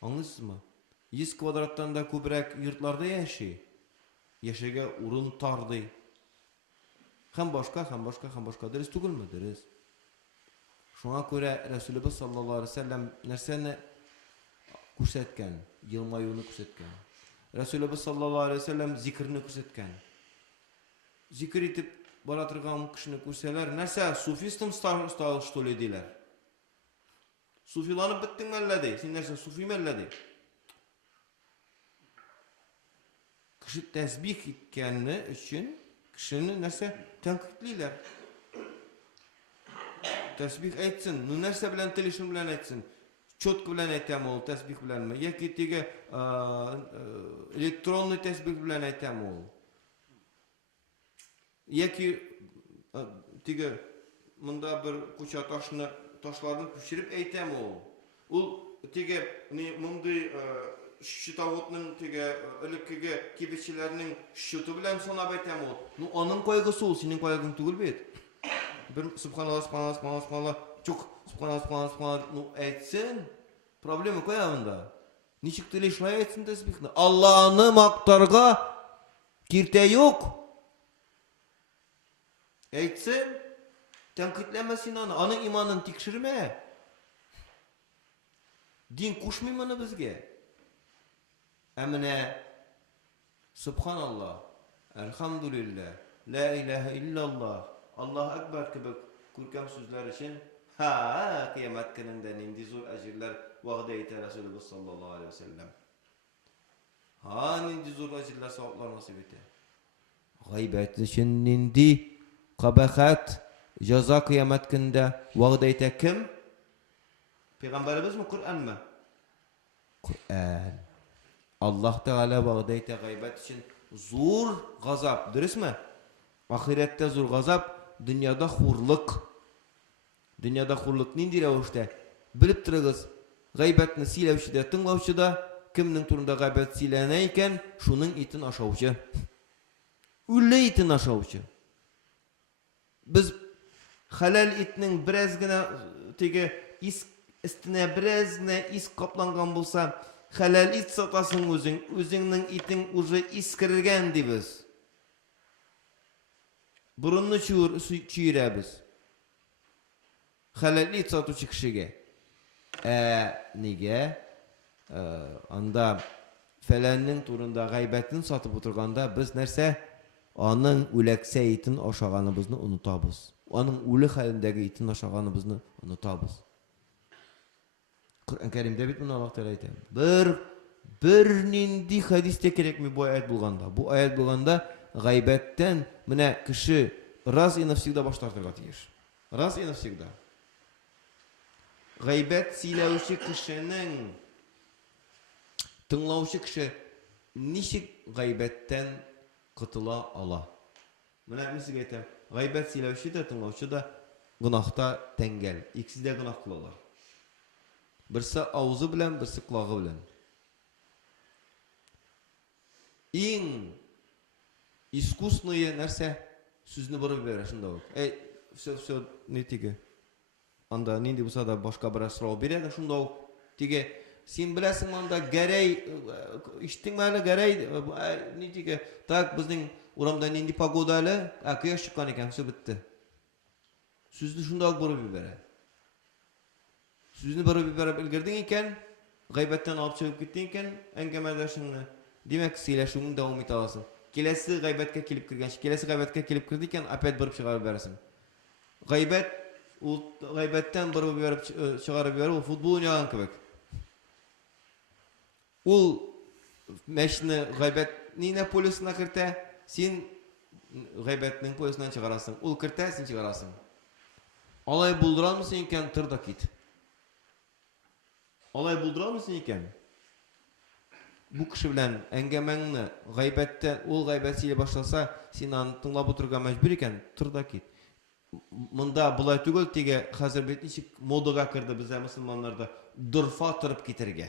Аңлыйсызмы? 100 квадраттан да күбрәк йортларда яши. Яшәгә урын тар ди. Һәм башка. Дөрес түгелме? Дөрес. Шуңа күрә Рәсүлебез саллаллаһу алейһи ва саллям нәрсәне күрсәткән? Елмаюны күрсәткән. Рәсүлебез саллаллаһу алейһи ва саллям зикрне күрсәткән. Зикр итеп бара торган кешене күрсәләр, нәрсә суфистым стал что ли диләр. Суфиланып беттеңме әллә ди? Син нәрсә суфиме әллә ди? Кеше тәсбих иткәнне өчен кешене нәрсә тәнкыйтьлиләр. Тәсбих әйтсен, нәрсә белән телешен белән әйтсен. Чотка белән әйтәме ул, тәсбих беләнме? Яки теге электронный тәсбих белән әйтәме ул? Яки теге монда бер куча ташларын күчереп әйтәме ул? Ул теге мондый счетоводның теге элеккеге кибетчеләрнең счеты белән санап әйтәме ул? Аның кайгысы ул, синең кайгың түгел бит. Bir subhanallah, çok subhanallah, etsin. Problemi koyamında. Niçik dili şuraya etsin tesbihini. Allah'ını maktarga kirte yok. Etsin. Tenkitlemesin onu. Onun imanını tekşirme. Din kuşmayım onu bizge. Emine subhanallah, elhamdülillah, la ilahe illallah, Allah Ekber kibik kurkam sözler için kıyamet gününden indi zor ecirler vaxda ite Resulullah sallallahu aleyhi ve sellem. Indi zor ecirler savaplar nasip ite. Gaybet için indi kabahat ceza kıyamet günde vaxda ite kim? Peygamberimiz mi Kur'an mı? Kur'an. Allah Teala vaxda ite gaybet için zor gazap. Dürüst mü? Ahirette zor gazap. Dünyada hurluk. Dünyada hurluk nindi rəvişdə? Bilib turğuz, qaybətni silevşidə, tınqavşıda kimnin turunda qaybət silənəyikən şunun itin aşavçı. Ülle itin aşavçı. Biz halal itinin birazgina tege üstüne birazgina is kaplangan bolsa, halal it satasın özüngnin itin ucu iskirgen dibiz. Burunnu çiğirəbiz. Halal it satıcı kişiге. Nege? Anda fələnnin turunda qaybətini satıp oturganda biz нәрсә? Onun üləksə itin aşağanımızını unutabız. Onun ölü halindəki itin aşağanımızını unutabız. Kur'an-ı Kerim'de bit bunu Allah Teala aytır. Bir nindi hadiste kerekmi bu ayet bulganda? Bu ayet bulganda gaybetten mine kişi раз и навсегда baş tartırga tiyir. Раз и навсегда. Gaybet silevşi kişinin tınlavşi kişi nişik gaybetten kıtıla ala. Mine misik aytım. Gaybet silevşi de tınlavşi de günahta tengel. İkisi de günah kılalar. Birisi ağzı bilen, birisi kulağı bilen. En искусные нәрсе сүзне бұрып бере шында ул. Все не тиге. Анда нинди булса да башка бер сорау береді шында ул. Тиге сен беләсең анда гәрәй иштеңме әле гәрәй не тиге. Так безнең урамда нинди погода әле? Кояш чыккан икән, все бетте. Сүзне шында ук бұрып бере. Сүзне бұрып береп өлгердең икән, гайбәттән алып чыгып киттең икән, әңгәмәдәшеңне. Демәк, сөйләшүңне дәвам итә аласың. Келесі гайбәткә килеп кергәнче, келесі гайбәткә килеп кирде икән, опять бұрып чыгарып берәсең. Гайбәт, ул гайбәттән бұрып береп чыгарып беру, ул футбол уйнаган кебек. Ул мәчне гайбәт нине полисына кертә, син гайбәтнең полисынан чыгарасың. Ул кертә, син чыгарасың. Алай булдыра алмыйсың икән, тор да кит. Алай булдыра алмыйсың икән, bu kişi bilen әңгәмәңне гайбәттән ул гайбәт сөйләп башласа, син аны тыңлап утырырга мәҗбүр икән, тор да кит. Мында булай түгел теге хәзер бит ничек модага кирде бездә мөселманнарда дурфа торып китәргә.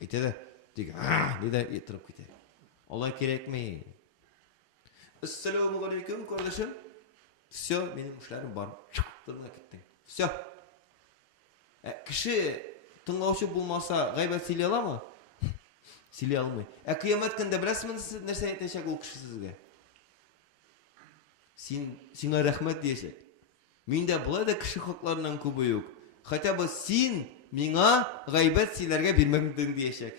Әйтәләр, теге диде торып китә. Алай кирәкми. Ассаламу алейкум, кардәшем. Всё, минем эшләрем бар. Тырнак киттең. Всё. Кеше тыңлаучы булмаса, гайбәт сөйли аламы? Сөйли алмый. Кыямәт көндә беләсезме нәрсә әйтәчәк ул кеше сезгә? Сиңа рәхмәт диячәк. Миндә булай да кеше хакларынан күбе юк. Хотя бы син миңа гайбәт сөйләргә бирмәдең диячәк.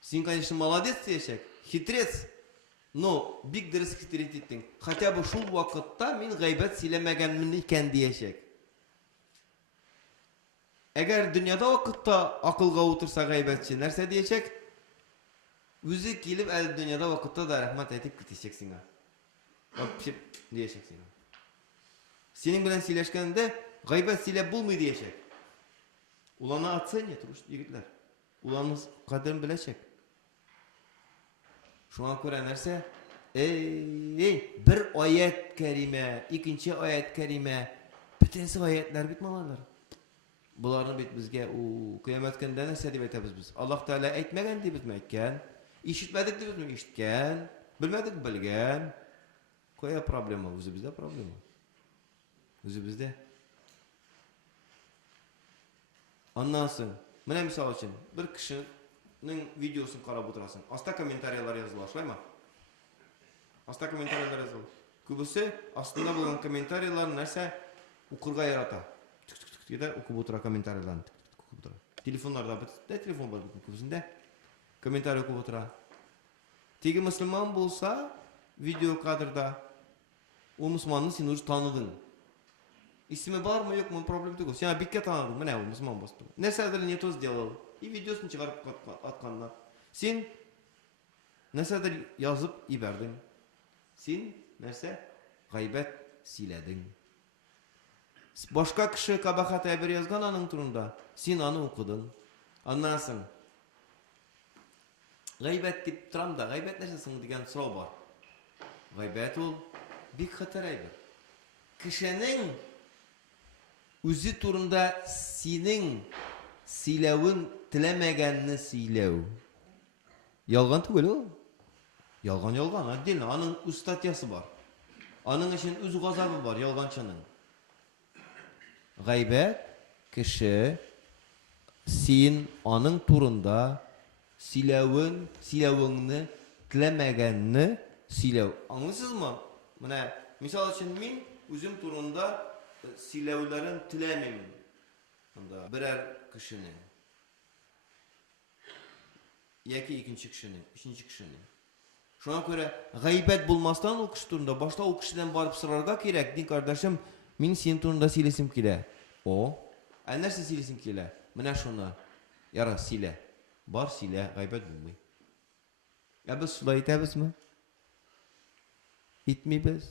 Син, конечно, молодец диячәк. Хитрец. Но бик дөрес хитрет иттең. Хотя бы шул вакытта мин гайбәт сөйләмәгәнмен икән диячәк. Әгәр дөньяда вакытта акылга утырса гайбәтче, нәрсә диячәк? Үзе килеп әле дөньяда вакытта да рәхмәт әйтеп китәчәк сиңа. Апчып диячәк сиңа. Синең белән сөйләшкәндә гайбәт сөйләп булмый диячәк. Ул аны оценит, егетләр. Ул аны кадерен беләчәк. Шуңа күрә нәрсә? Бер аят кәримә, икенче аят кәримә, бөтенсе аятлар бит малайлар. Буларны бит безгә кыямәт көндә нәрсә дип әйтәбез без? Аллаһ Тәгалә әйтмәгән дибезме әйткән? Ишетмәдек дибезме ишеткән? Белмәдек белгән? Кая проблема? Үзебездә проблема. Үзебездә. Аннан соң, менә мисал өчен, бер кешенең видеосын карап утырасың. Аста комментарийлар языла, шулаймы? Аста комментарийлар языла. Күбесе астында булган комментарийлар нәрсә? Укырга ярата. Диде укып утыра комментарийларны. Укып утыра. Телефоннарда бит, телефон бар бит күбесендә. Комментарий укып утыра. Теге мөселман булса, видео кадрда ул мөселманны син үз таныдың. Исеме бармы, юкмы, проблема түгел. Син биккә таныдың, менә ул мөселман басты. Нәрсәдер не то сделал. И видеосын чыгарып атканнар. Син нәрсәдер язып ибәрдең. Син нәрсә? Гайбәт сөйләдең. Башка кеше кабахат әбер язган аның турында. Син аны укыдың. Аннан соң гайбәт дип торам да, гайбәт нәрсә соң дигән сорау бар. Гайбәт ул бик хәтәр әйбер. Кешенең үзе турында синең сөйләвең теләмәгәнне сөйләү. Ялган түгел ул. Ялган, отдельно. Аның үз статьясы бар. Аның өчен үз газабы бар, ялганчының. Гайбәт кеше син аның турында сөйләвеңне теләмәгәнне сөйләү. Аңлыйсызмы? Менә мисал өчен мин үзем турында сөйләүләрен теләмим. Анда берәр кешенең яки икенче кешенең, өченче кешенең. Шуңа күрә гайбәт булмастан ул кеше турында башта ул кешедән барып сорарга кирәк. Дин кардәшем, мин син турында сөйләсем килә. Нәрсә сөйләсем килә? Менә шуны. Яра, сөйлә. Бар сөйлә, гайбәт булмый. Без шулай әйтәбезме? Итмибез.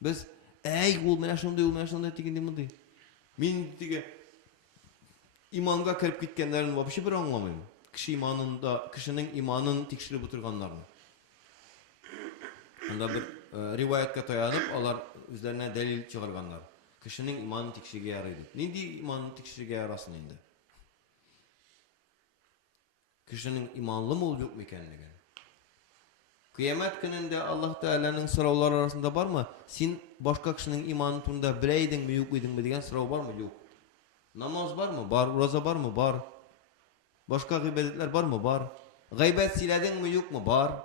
Без ул менә шундый дигән. Мин диге иманга кирип киткәннәрен вообще бер аңламыйм. Кешенең иманын тикшереп утырганнарны. Анда бер риваятка таянып, алар үзләренә дәлил чыгарганнар. Кешенең иманын тикшерергә ярый дип. Нинди иманын тикшерергә ярасын инде? Кешенең иманлымы ул юкмы икәнлеген? Кыямәт көнендә Аллаһ Тәгаләнең сораулары арасында бармы? Син башка кешенең иманы турында белә идеңме, юк идеңме дигән сорау бармы? Юк. Намаз бармы? Бар. Ураза бармы? Бар. Башка гыйбадәтләр бармы? Бар. Гайбәт сөйләдеңме, юкмы? Бар.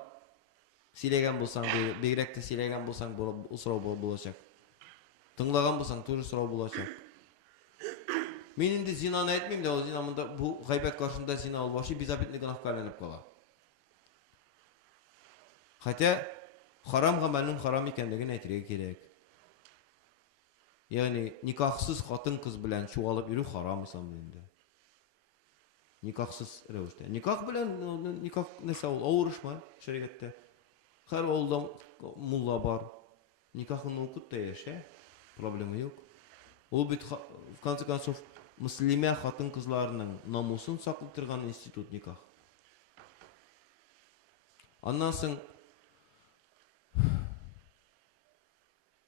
Сөйләгән булсаң, бигрәк тә сөйләгән булсаң, ул сорау булачак. Тыңлаган булсаң, туры сорау булачак. Мин инде зинаны әйтмим дә, ул зинамында бу гайбәт каршында зина ул башы безобидный гынаһка әйләнеп кала. Хотя харам гамәлнең харам икәнлеген әйтергә кирәк. Ягъни никахсыз хатын-кыз белән чуалып йөрү харам исән инде. Никахсыз рәвештә. Никах белән никах нәрсә ул авырышмы шәригатьтә? Һәр авылда мулла бар. Никахын укыт та яшә. Проблема юк. Ул бит в конце концов муслимә хатын-кызларның намусын саклап торган институт никах. Аннан соң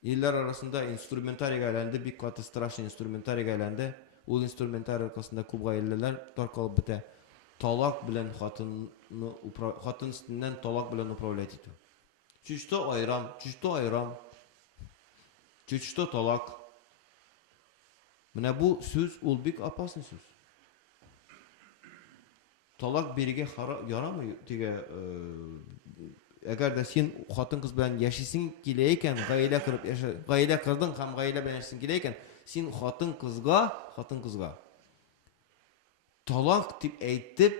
Iller arasında instrumentariga aylandı, bir katı страшный instrumentariga aylandı. Ул instrumentari arkasında күп гаиләләр таркалып бетә. Талак белән хатын өстеннән талак белән управлять итү. Чучто айрам, чучто талак. Менә бу сүз ул бик опасный сүз. Талак бирегә ярамый тиге әгәр дә син хатын кыз белән яшисең килә икән, гаилә кырып гаилә кырдың һәм гаилә белән яшисең килә икән, син хатын кызга талак дип әйтеп,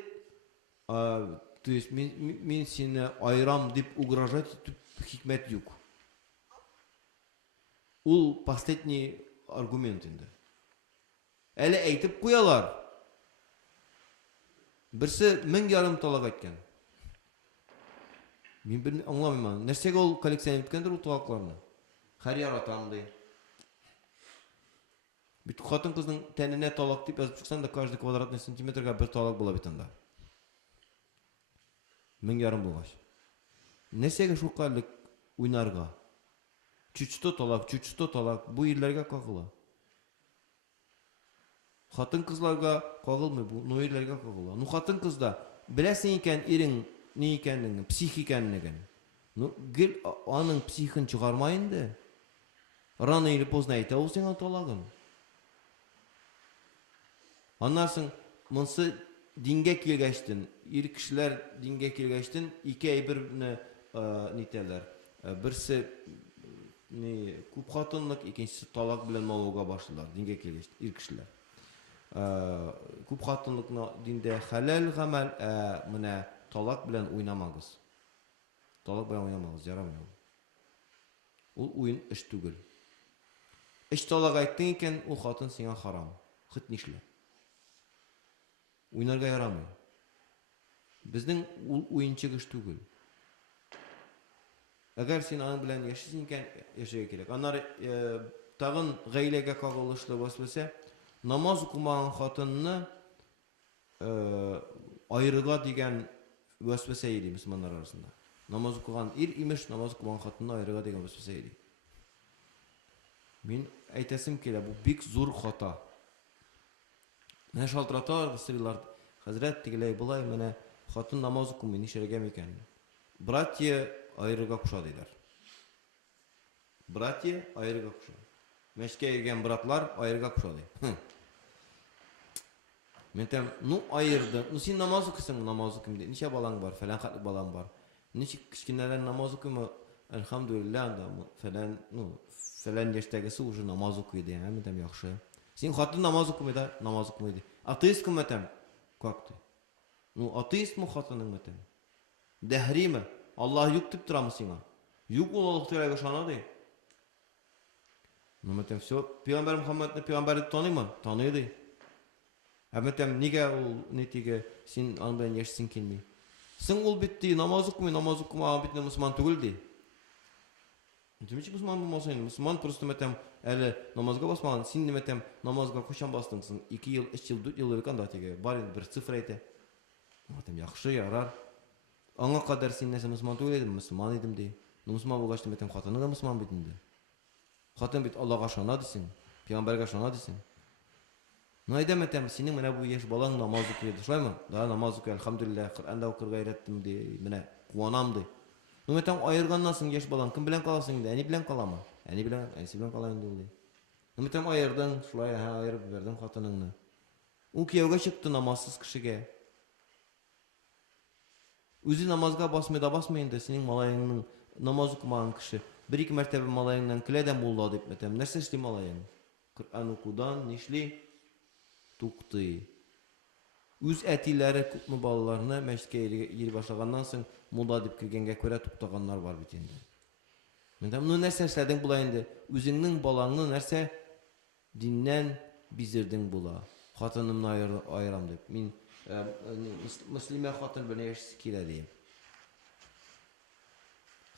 то есть мин сине айрам дип угрожать итү хикмәт юк. Ул последний аргумент инде. Әле әйтеп куялар. Берсе 1000 ярым талак әйткән. Мин бер аңламыйм. Нәрсәгә ул коллекционер иткәндер ул талакларны? Һәр яратам ди. Бит хатын кызның тәненә талак дип язып чыксаң да, каждый квадратный сантиметрга бер талак була бит анда. 1000 ярым булгач. Нәрсәгә шул кадәр уйнарга? Чучто талак, бу ирләргә кагыла. Хатын кызларга кагылмый бу, но ирләргә кагыла. Ну хатын кызда беләсең икән ирең ни икәнлеген, псих икәнлеген. Ну гел аның психын чыгарма инде. Рано или поздно әйтә ул сиңа талагын. Аннан соң монсы дингә килгәчтен, ир кешеләр дингә килгәчтен ике әйберне нитәләр. Берсе күп хатынлык, икенчесе талак белән мавыга башлыйлар дингә килгәч ир кешеләр. Күп хатынлыкны диндә хәләл гамәл, менә талак белән уйнамагыз. Талак белән уйнамагыз, ярамый. Ул уен эш түгел. Эш талак әйттең икән, ул хатын сиңа харам. Хит нишлә? Уйнарга ярамый. Безнең ул уенчык эш түгел. Әгәр син аның белән яшисең икән, яшәргә кирәк. Аннары тагын гаиләгә кагылышлы васвәсә, намаз укымаган хатынны айырыга дигән васвәсә иде мөселманнар арасында. Намаз укыган ир имеш, намаз укымаган хатынны айырыга дигән васвәсә иде. Мин әйтәсем килә, бу бик зур хата. Менә шалтыраталар, сыйлар, хәзрәт тигеләй булай, менә хатын намаз укымый, нишләргә микән? Братья айырыга куша диләр. Братья айырыга куша. Мәскә йөргән братлар айырыга куша ди. Мен тәм, ну айырды. Ну син намаз укысың, намаз укыйм ди. Ничә балаң бар? Фәлән хәтле балаң бар. Ничек кичкенәләр намаз укыймы? Әлхәмдүлилләһ, фәлән яшьтәгесе уже намаз укый ди. Мен тәм яхшы. Син хатын намаз укымый да, намаз укымый ди. Атеист кем тәм? Как ты? Ну атеист мо хатының тәм? Дәһриме? Аллаһ юк дип торамы сиңа? Юк ул Аллаһ Тәгаләгә ышана ди. Ну мәтәм все, Пәйгамбәр Мөхәммәдне пәйгамбәр дип таныймы? Таный ди. Мәтәм нигә ул нитиге син аның белән яшисең килми? Син ул бит ди, намаз укымаган бит мөселман түгел ди. Ничек мөселман булмасын? Мөселман просто мәтәм әле намазга басмаган, син мәтәм намазга кушан бастың? 2 ел, 3 ел, 4 ел элек тиге бар бер цифр әйтә. Мәтәм яхшы ярар. Аңа кадәр син нәрсә мөселман түгел идем, мөселман идем ди. Мөселман булгач мәтәм хатыны да мөселман бит инде. Хатын бит Аллаһка ышана дисең, пәйгамбәргә ышана дисең. Ну әйдә мәтәм синең менә бу яшь балаң намаз укый ди, шулаймы? Да, намаз укый, әлхәмдүлилләһ, Коръәнда укырга өйрәттем ди, менә куанам ди. Ну мәтәм аерганнан соң яшь балаң кем белән каласың инде? Әни белән каламы? Әни белән, әнисе белән кала инде ул ди. Ну мәтәм аердың, шулай аерып бердең хатыныңны. Ул кияүгә чыкты намазсыз кешегә. Үзе намазга басмый да басмый инде, синең малайыңның намаз укымаган кеше. Бер-ике мәртәбә малайыңнан көлә дә мулла дип мәтәм. Нәрсә эшли малайың? Коръән укудан нишли? Туктый. Үз әтиләре күпме балаларны мәчеткә йөри башлаганнан соң мулла дип кергәнгә күрә туктаганнар бар бит инде. Мәдәм, ну нәрсә эшләдең була инде? Үзеңнең балаңны нәрсә диннән бизердең була? Хатынымны айырам дип. Мин мөслимә хатын белән яшәсе килә ди.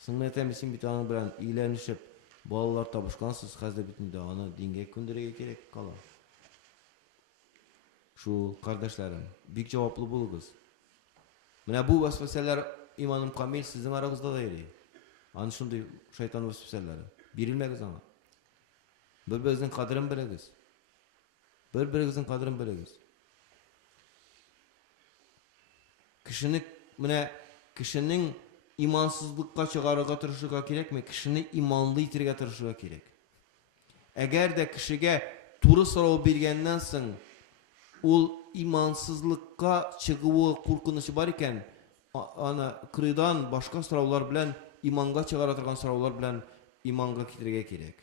Соң мәтәм син бит аның белән өйләнешеп, балалар табышкансыз, хәзер бит инде аны дингә күндерергә кирәк кала. Шу кардәшләрем, бик җаваплы булыгыз. Менә бу васвасәләр иманым камил сезнең арагызда да йөри. Аны шундый шайтан васвасәләре. Birilmәгез аңа. Бер-берегезнең кадерен белегез. Бер-берегезнең кадерен белегез. Кешенең имансызлыкка чыгарырга тырышырга кирәкме? Кешене иманлы итәргә тырышырга кирәк. Әгәр дә кешегә туры сорау биргәннән соң ул имансызлыкка чыгуы куркынычы бар икән, аны кырыйдан башка сораулар белән, иманга чыгара торган сораулар белән иманга китерергә кирәк.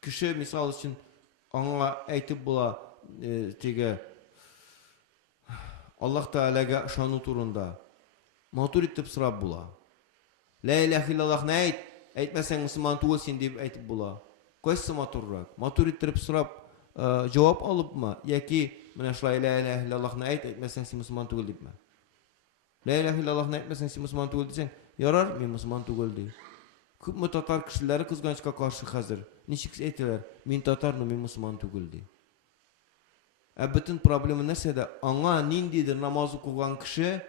Кеше мисал өчен аңа әйтеп була, Аллаһ Тәгаләгә ышану турында матур итеп сорап була. Ла илаха иллаллаһны әйт, әйтмәсәң мусламан түгел син дип әйтеп була. Кайсы матуррак? Матур итеп сорап җавап алыпмы, яки менә шулай ла илаха иллаллаһны әйт, әйтмәсәң син мусламан түгел дипме? Ла илаха иллаллаһны әйтмәсәң син мусламан түгел дисәң, ярар, мин мусламан түгел ди. Күпме татар кешеләре кызганычка каршы хәзер ничек әйтәләр? Мин татар, но мин мусламан түгел ди. Бөтен проблема нәрсәдә? Аңа ниндидер намаз укыган кеше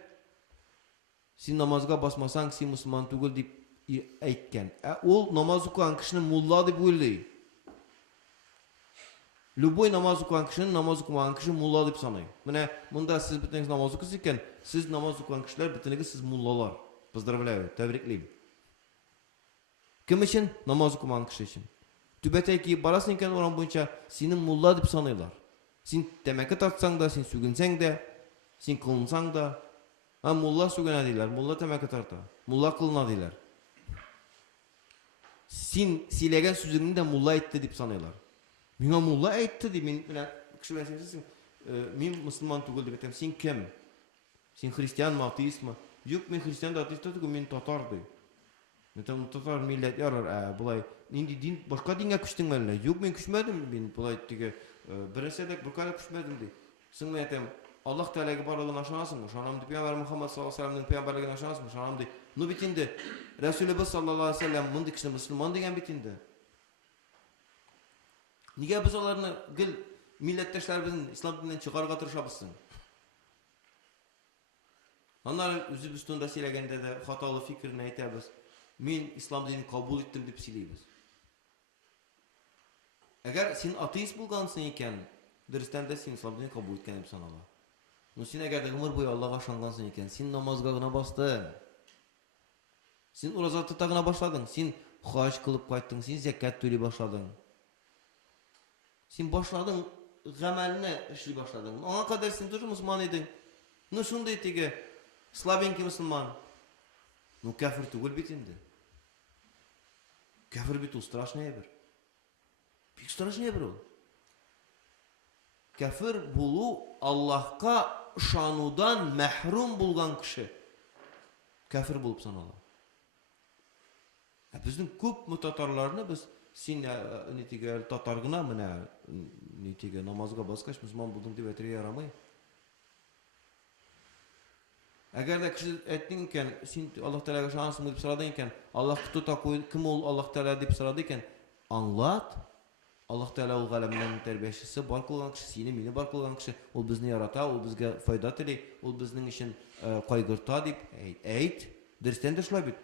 син намазга басмасаң син мусламан түгел дип әйткән. Ул намаз укыган кешене мулла дип уйлый. Любой намаз укыган кешене намаз укымаган кеше мулла дип саный. Менә монда сез бөтенегез намаз укыйсыз икән, сез намаз укыган кешеләр бөтенегез сез муллалар. Поздравляю, тәбриклим. Кем өчен? Намаз укымаган кеше өчен. Түбәтәйки барасың икән урам буенча синең мулла дип саныйлар. Син тәмәке тартсаң да, син сүгенсәң дә, син кылынсаң да, мулла сүгенә диләр, мулла тәмәке тарта, мулла кылына диләр. Син сөйләгән сүзеңне дә мулла әйтте дип саныйлар. Миңа мулла әйтте ди, мин кеше белән сөйләсәң, мин мусламан түгел дип әйтәм. Син кем? Син христианмы, атеистмы? Юк, мин христиан да атеист түгел, мин татар ди. Мен татар милләт ярар, булай. Нинди дин, башка дингә күчтеңме әллә? Юк, мин күчмәдем, мин булай диге берсәдәк букара күчмәдем ди. Соң мен әйтәм, Аллаһ Тәгаләгә барлыгына ышанасыңмы? Ышанам ди. Пәйгамбәр Мөхәммәд саллаллаһу алейһи ва сәлләмнең пәйгамбәрлегенә ышанасыңмы? Ышанам ди. Ну бит инде Рәсүлебез саллаллаһу алейһи ва сәлләм мондый кешене мөселман дигән бит инде. Нигә без аларны гел милләттәшләребезне ислам диненнән чыгарга тырышабыз соң? Аннары үзебез турында сөйләгәндә дә хаталы фикерне әйтәбез. Мин ислам динен кабул иттем дип сөйлибез. Әгәр син атеист булгансың икән, дөрестән дә син ислам динен кабул иткән дип санала. Ну син әгәр дә гомер буе Аллаһка ышангансың икән, син намазга гына бастың. Син ураза тота гына башладың, син хаҗ кылып кайттың, син закат түли башладың. Син башладың, гамәлне эшли башладың. Аңа кадәр син тоже мусламан идең. Ну шундый теге слабенький мусламан. Ну кафир түгел бит инде. Кафир бит ул страшный бер. Бик страшный бер ул. Кафир булу Аллаһка ышанудан мәхрүм булган кеше. Кафир булып санала. Безнең күп татарларны без син нитеге татар гына менә нитеге намазга баскач мусламан булдың дип әйтергә ярамый. Әгәр дә кеше әйттең икән, син Аллаһ Тәгаләгә ышанасыңмы дип сорадың икән, Аллаһ тота куй, кем ул Аллаһ Тәгалә дип сорады икән, аңлат. Аллаһ Тәгалә ул галәмнең тәрбиячесе, бар кылган кеше, сине, мине бар кылган кеше, ул безне ярата, ул безгә файда тели, ул безнең өчен кайгырта дип әйт. Дөрестән дә шулай бит.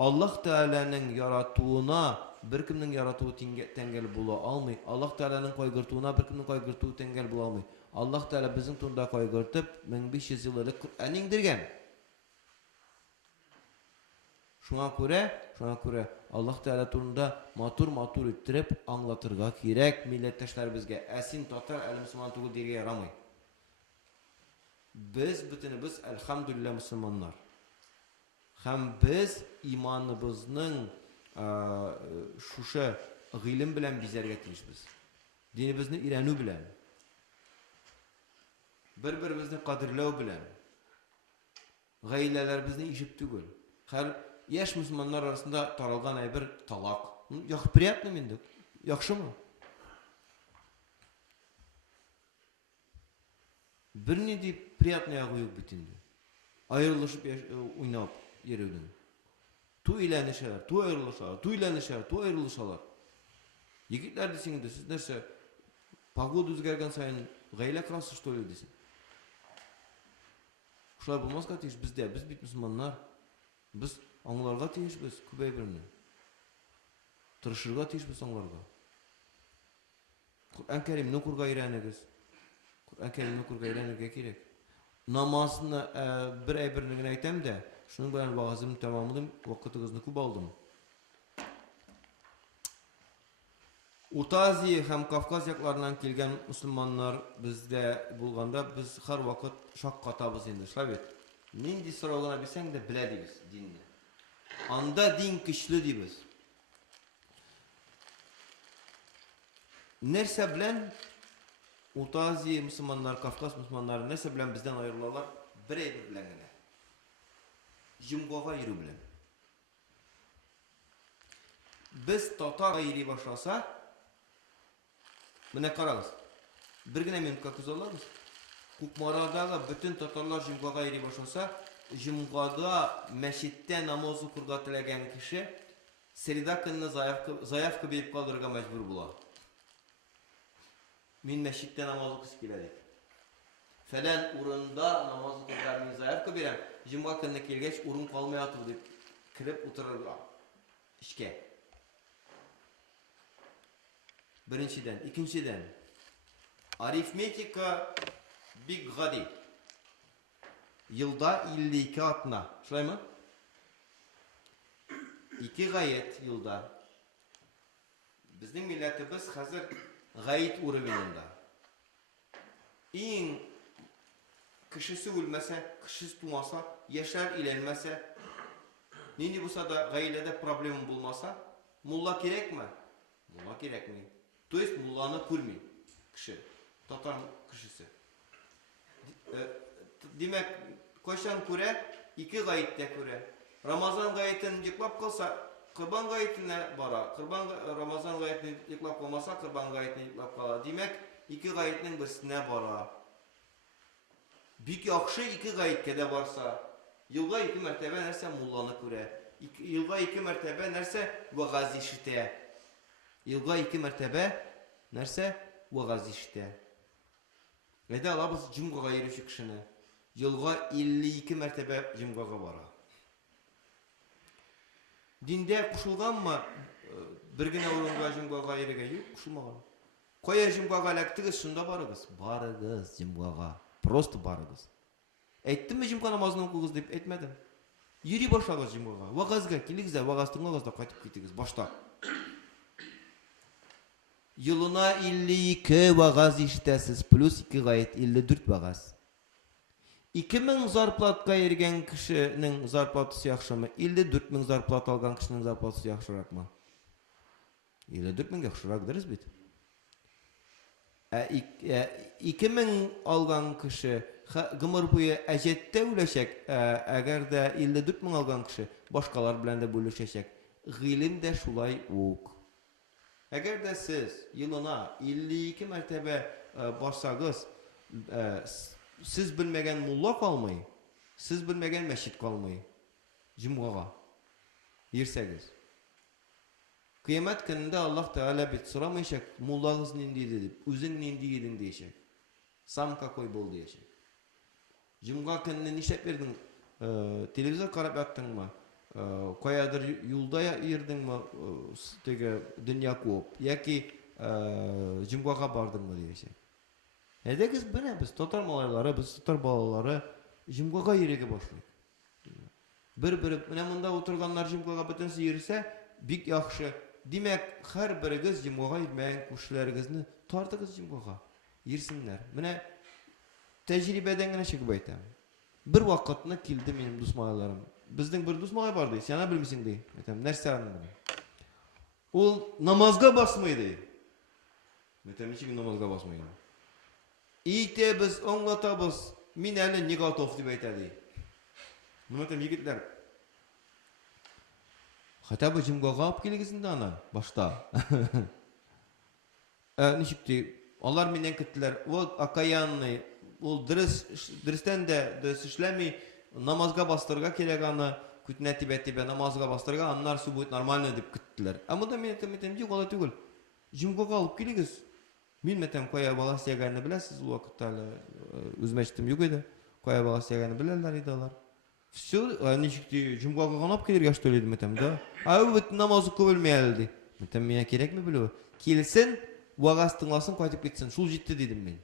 Аллаһ Тәгаләнең яратуына беркемнең яратуы тәңгәл була алмый. Аллаһ Тәгаләнең кайгыртуына беркемнең кайгыртуы тәңгәл була алмый. Аллаһ Тәгалә безнең турында кайгыртып 1500 ел элек Коръән иңдергән. Шуңа күрә Аллаһ Тәгалә турында матур иттереп аңлатырга кирәк милләттәшләребезгә. Син татар, әле мусламан түгел дигән ярамый. Без бөтенебез әлхәмдүлилләh мусламаннар. Һәм без иманыбызның шушы гыйлем белән бизәргә тиешбез. Динебезне өйрәнү белән, бер-беребезне кадерләү белән, гаиләләребезне ишеп түгел. Һәр яшь мусламаннар арасында таралган әйбер талак. Яхшы приятно инде. Яхшымы? Бернинди приятный ягы юк бит инде. Аерылышып уйнап йөрүдән. Туйланышалар, туйланышалар. Егетләр дисең инде, сез нәрсә? Погода үзгәргән саен гаилә красы что ли дисең? Шулай булмаска тиеш бездә, без бит мусламаннар. Без Аңларга тиешбез күбәй берне. Тырышырга тиешбез аңларга. Кур'ан Кәримне укырга өйрәнегез. Кур'ан Кәримне укырга өйрәнергә кирәк. Намазны бер әйберне генә әйтәм дә, шуның белән вагызымны тәмамладым, вакытыгызны күп алдым. Урта Азия һәм Кавказ якларыннан килгән мусламаннар бездә булганда, без һәр вакыт шаккатабыз инде, шулай бит. Нинди сорау гына бирсәң дә белә дибез динне. Анда дин көчле дибез. Нәрсә белән Урта Азия мусламаннар, Кавказ мусламаннары нәрсә белән бездән аерылалар? Бер әйбер белән генә. Җомгага йөрү белән. Без татар йөри башласа, менә карагыз. Бер генә минутка күз алабыз. Кукмарадагы бүтән татарлар җомгага йөри башласа, җомгада мәчеттә намаз укырга теләгән кеше среда көнне заявка биреп калдырырга мәҗбүр була. Мин мәчеттә намаз укыйсы килә дип. Фәлән урында намаз укырга мин заявка бирәм. Җомга көнне килгәч урын калмый атыр дип кирип утырырга. Ишкә. Беренчедән, икенчедән. Арифметика бик гади. Елда 52 атна. Шулаймы? 2 гаять елда. Безнең милләтебез хәзер гаит уровенендә. Иң кешесе үлмәсә, кешесе тумаса, яшәр иләнмәсә, нинди булса да гаиләдә проблема булмаса, мулла кирәкме? Мулла кирәкми. То есть мулланы күрми кеше, татар кешесе. Димәк, кайчан күрә? 2 гаиттә күрә. Рамазан гаитен йоклап калса, Кырбан гаитенә бара. Рамазан гаитен йоклап калмаса, Кырбан гаитен йоклап кала. Димәк, 2 гаитнең берсенә бара. Бик яхшы 2 гаиткә дә барса, елга 2 мәртәбә нәрсә мулланы күрә. Елга 2 мәртәбә нәрсә вагаз ишетә. Елга 2 мәртәбә нәрсә вагаз ишетә. Әйдә алабыз җомгага йөрүче кешене. Елга 52 мәртәбә җомгага бара. Диндә кушылганмы бер генә урынга җомгага йөрергә? Юк, кушылмаган. Кая җомгага эләктегез, шунда барыгыз. Барыгыз җомгага. Просто барыгыз. Әйттемме җомга намазын укыгыз дип әйтмәдем. Йөри башлагыз җомгага. Вагазга килегез дә вагаз тыңлагыз да кайтып китегез башта. Елына 52 вагаз ишетәсез, плюс 2 гаит 54 вагаз. 2000 зарплатка йөргән кешенең зарплатасы яхшымы? 54 зарплата алган кешенең зарплатасы яхшыракмы? 54 мең яхшырак, дөрес бит? 2000 алган кеше гомер буе әҗәттә үләчәк, әгәр дә 54 мең алган кеше башкалар белән дә бүлешәчәк. Гыйлем дә шулай ук. Әгәр дә сез елына 52 мәртәбә барсагыз, сез белмәгән мулла калмый, сез белмәгән мәчет калмый. Җомгага йөрсәгез. Кыямәт көнендә Аллаһ Тәгалә бит сорамыйчак, муллагыз нинди иде дип, үзең нинди идең диячәк. Сам какой был диячәк. Җомга көнне нишләп йөрдең? Телевизор карап яттыңмы? Каядыр юлда йөрдеңме? Теге дөнья куып, яки җомгага бардыңмы диячәк. Әйдәгез белә без татар малайлары, без татар балалары җомгага йөрергә башлый. Бер-бер менә монда утырганнар җомгага бөтенсе йөрсә, бик яхшы. Димәк, һәр берегез җомгага йөрмәгән күршеләрегезне тартыгыз җомгага. Йөрсеннәр. Менә тәҗрибәдән генә чыгып әйтәм. Бер вакытны килде минем дус малайларым. Безнең бер дус малай бар ди, сиңа белмисең ди. Әйтәм, нәрсә аны? Ул намазга басмый ди. Әйтәм, ничек намазга басмый? Итебез, аңлатабыз. Мин әле не готов дип әйтә ди. Менә әйтәм, егетләр, хотя бы җомгага алып килегез инде аны башта. Ничек ди? Алар миннән көттеләр. Вот окаянный, ул дөрестән дә дөрес эшләми, намазга бастырга кирәк аны, күтенә тибә намазга бастырга, аннар су будет нормально дип көттеләр. Монда мин әйтәм, юк, алай түгел. Җомгага алып килегез. Мин мәтәм кая бала сөйгәнне беләсез, ул вакытта үз мәчетем юк иде. Кая бала сөйгәнне беләләр иде алар. Все, ничекти жумгага ганап келерге аштөледим этем да. Бут намазы көбөлмөйелди. Этем миңа керекми билүү? Келсин, вагаз тыңласын, кайтып кетсин. Шул жетти дедим мен.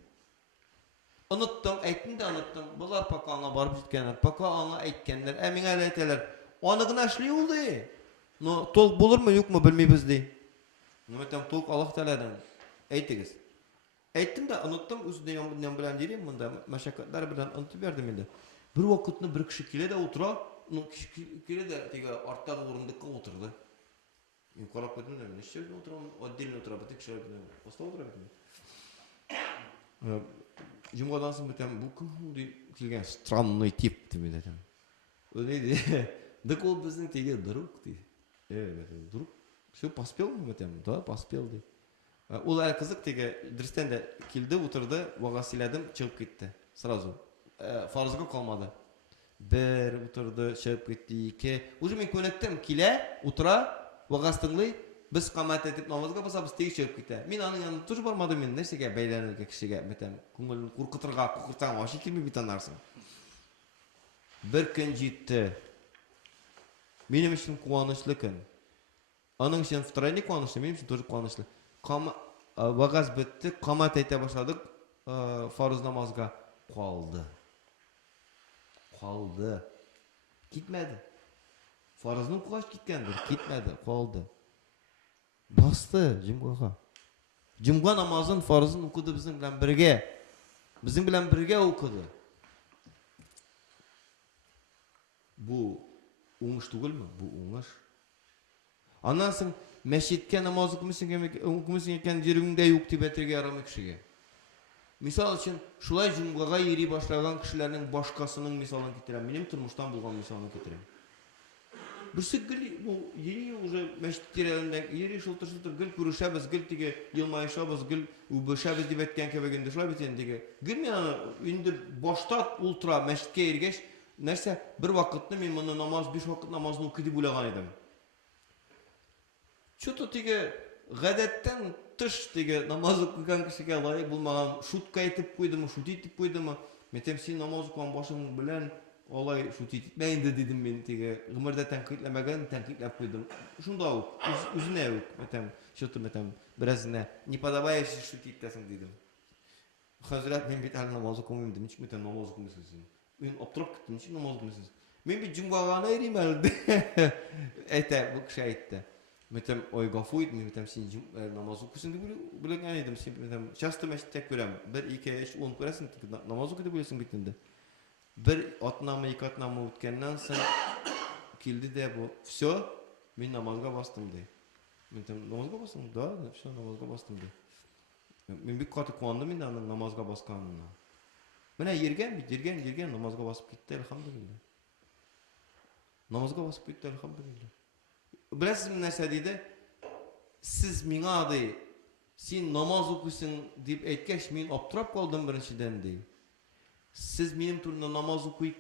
Unuttум, aytdim da unuttum. Bular paka аңа барып җиткәннәр, paka аңа әйткәннәр. Миңа әле әйтәләр. Аны гына эшли ул ди. Ну, толк булырмы, юкмы белмибез ди. Ну, әйтәм, толк Аллаһ Тәгаләдән. Әйтегез. Әйттем да unuttум, үзеннән белән дирим, монда мәшәкатьләр белән unutып бердем инде. Бер вакытны бер кеше килә дә утыра, ну, килә дә теге арттагы урындыкка утырды. Мин карап куйдым да, ничә утырам, отдельно утыра, бу кеше белән. Оста утыра бит. Жумгадан соң бетәм, бу кем ди килгән странный тип дип әйтәм. Ул ди, дик ул безнең теге друг ди. Друг. Все поспел мы бетәм, да, поспел ди. Ул әле кызык теге дөрестән дә килде, утырды, вагаз сөйләдем, чыгып китте. Сразу. Фарызга калмады. Бер утырды, чыгып китте, ике. Уже мен күнәктем, килә, утыра, вагаз тыңлый. Biz qamat etib namazga basabız tegi чыгып китә. Мин аның янына тур бармадым мен, нәрсәгә бәйләнергә кешегә, бетәм, күңелен куркытырга, куркытсаң, ачы килми бит анарсың. Бер көн җитте. Минем өчен куанычлы көн. Аның өчен второй куанычлы, минем өчен тоже куанычлы. Вагаз бетте, камат әйтә башладык, фарыз намазга калды. Калды. Китмәде. Фарызның куаш киткәндер, китмәде, калды. Басты жумгага. Жумга намазын, фарызын укыды безнең белән бергә. Безнең белән бергә укыды. Бу уңыш түгелме? Бу уңыш. Аннан соң мәчеткә намаз укымыйсың икән җиреңдә юк дип әйтергә ярамый кешегә. Мисал өчен, шулай жумгага йөри башлаган кешеләрнең башкасының мисалын китерәм. Минем тормыштан булган мисалын китерәм. Берсе гел бу йөри уже мәчет тирәләрендә йөри шултыр гел күрешәбез, гел тиге елмаешабыз, гел үбешәбез дип әйткән кебек инде шулай бит инде. Гел мен аны инде башта ултыра мәчеткә йөргәч, нәрсә бер вакытны мин моны намаз 5 вакыт намазны укый дип уйлаган идем. Чото тиге гадәттән тыш тиге намаз укыган кешегә лаек булмаган шутка әйтеп куйдымы, шут итеп куйдымы? Мәтәм син намаз укыган башың белән алай шут итмә инде дидем мин тиге гомердә тәнкыйтьләмәгән, тәнкыйтьләп куйдым. Шунда ук үзенә үк мәтәм чото мәтәм беразына не подобающий шут итәсең дидем. Хәзрәт мин бит әле намаз укымыйм дидем, ничек мәтәм намаз укымыйсың? Мин аптырап киттем, ничек намаз укымыйсың? Мин бит җумгага йөрим әле. Әйтә, бу кеше әйтте. Мәтәм ой гафу ит, мин мәтәм син намаз укыйсың дип белгән идем, син мәтәм часто мәчеттә күрәм. 1 2 3 10 күрәсең, намаз укый дип беләсең бит инде. Бер атнамы, ике атнамы үткәннән соң килде дә бу. Всё, мин намазга бастым ди. Мин намазга бастым, да, всё, намазга бастым ди. Мин бик каты куандым инде аның намазга басканына. Менә йөргән, намазга басып китте, әлхәмдүлилләх. Намазга басып китте, әлхәмдүлилләх. Беләсезме нәрсә диде? Сез миңа ди, син намаз укыйсың дип әйткәч, мин аптырап калдым беренчедән ди. Siz benim turumda namaz okuy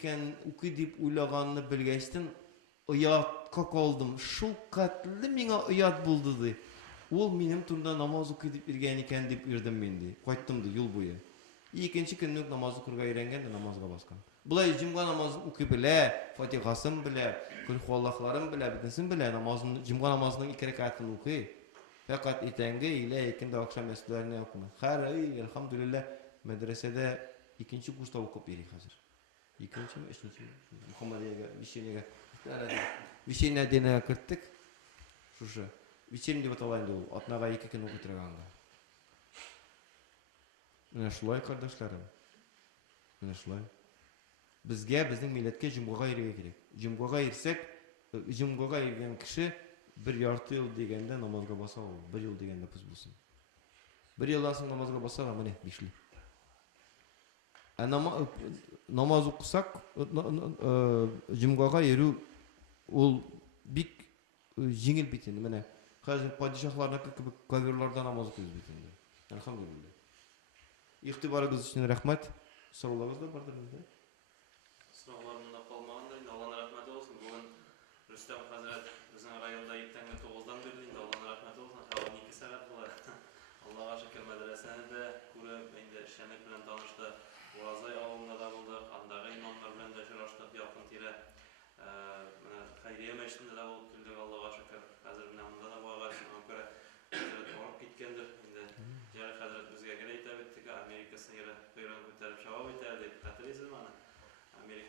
dip uylaganını bilgeçtin, uyatka kaldım. Şu katlı mine uyat buldu di. Ol benim turumda namaz okuy dip irgen iken dip irdim ben di. Kayttım di yol boyu. İkinci günlük namaz okurga öğrengen de namazga baskan. Bulay cimga namazı okuy bile, Fatihasın bile, Kulhuallahların bile, bitinsin bile, cimga namazının 2 rekatını okuy. Fakat itenge ile ikindi akşam meslerini okuma. Hayır, elhamdülillah medresede İkinci kursta okup yeri hazır. İkinci mi, üçüncü mi? Muhammediye'ye, Vişen'e deneye kırttık. Şuşu. Vişen diye batalayın diyor. Atnağa 2 gün okutırağında. Mine şulay kardeşlerim. Mine şulay. Bizge, bizning milletke jumgaga yirge kerek. Jumgaga yirsek, jumgaga yirgen kişi 1,5 yıl degende namazga basa ol. 1 yıl degende pız bulsun. 1 yıldan soň namazga basa ama ne? Bişli. Namaz okusak, jumgaga yürü ol bik jеңil bitindi. Mene hazır padişahlarnaki gibi kavirlarda namaz okuyuz bitindi. Elhamdülillah. İhtibarınız için rahmet. Sorularınız da vardır mı? Sorularımda kalmağında Allah'ın rahmeti olsun. Bugün Rüstem Hazret bizim rayonda 7'den 9'dan birliğinde Allah'ın rahmeti olsun. Hava 2 saat var. Allah'a şükür medreseni de kurup indi şenlik bilen tanıştı. Urazay avında da buldu. Andağı imamlar bilen de şuraştık yakın tire.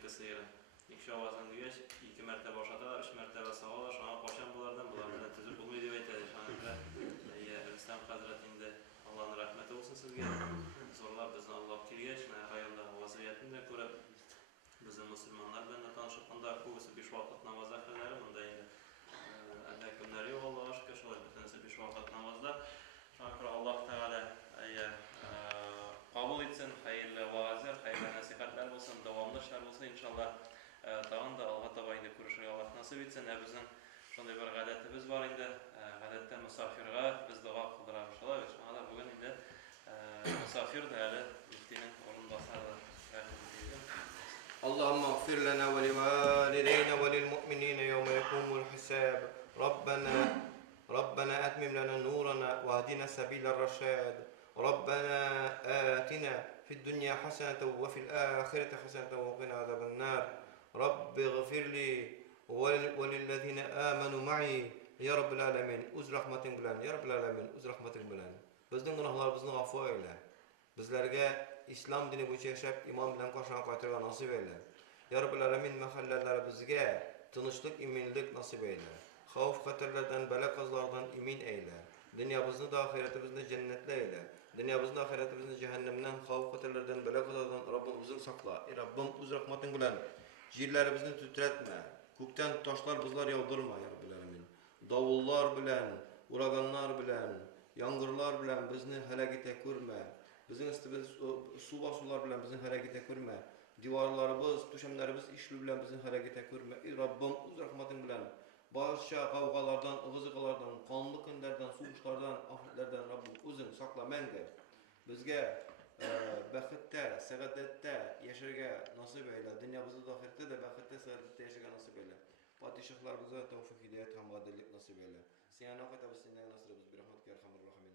2 sıyırı. 2 avazın dügeç, 2 mertebe boşatalar, 3 mertebe sağlar. Şuna koşan bulardan bulardan tüzüp bulmayı diye etedi. Şuna göre Rüstem Hazret indi. Allah'ın rahmeti olsun sizge. Zorlar bizni Allah kirgeç, rayonda vaziyetinde görüp bizim Müslümanlar bilen tanışıkında kuvvesi bir vakit namazda kılarım. Bunda indi. Allah günleri yok Allah'a şükür. Şöyle bütünüzü bir vakit namazda. Şuna Allah Teala kabul etsin, hayırlı vaazlar, hayırlı nasihatler olsun, devamlı işler olsun inşallah. Tağın da Allah'a tabayında kuruşuyor Allah nasip etsin. Bizim şöyle bir gadetimiz var indi. Gadetten misafirga biz dua kıldırar inşallah. Ve bugün indi misafir değerli müftinin onun basarı. اللهم اغفر لنا ولوالدينا وللمؤمنين يوم يقوم الحساب ربنا أتمم لنا نورنا واهدنا سبيل الرشاد ربنا آتنا في الدنيا حسنة وفي الآخرة حسنة وقنا عذاب النار رب اغفر لي وللذين آمنوا معي يا رب العالمين uz rahmating bilan ya Rabbil alamin uz rahmating bilan bizning gunohlarimizni afv eyle. Bizlarga islom dini bo'yicha yashab iymon bilan qo'shilib qaytargan nasib eyle. Ya Rabbil alamin mahallalarimizga tinchlik, iminlik nasib eyle. Xavf xatarlardan, bala qazolardan imin eyle. Dünyamızı da ahiretimizni cennetli eyle. Dünyamızı da ahiretimizni cehennemden, xavf xatarlardan, bala qazolardan Rabbim bizni saqla. Rabbim uz rahmating bilan yerlerimizni titretme. Kökten taşlar buzlar yağdırma ya Rabbil alamin. Davullar bilen, uraganlar bilen, yangırlar bilen bizni helakete kurma. Bizim üstümüz su basular bilen bizni helakete kurma. Divarlarımız, düşemlerimiz işli bilen bizni helakete kurma. Rabbim uz rahmating bilen barcha kavgalardan, ıgızıqlardan, kanlı günlerden, soğuşlardan, afetlerden Rabbim uzun sakla menge. Bizge bəxtdə, səadətdə yaşarga nasib eyle. Dünyamızda da ahirette de bəxtdə, səadətdə yaşarga nasib eyle. Padişahlarımıza tevfik, hidayet, hamadillik nasib eyle. Siyana qata biz sindən nasibimiz bir rahmet ki erhamur rahim.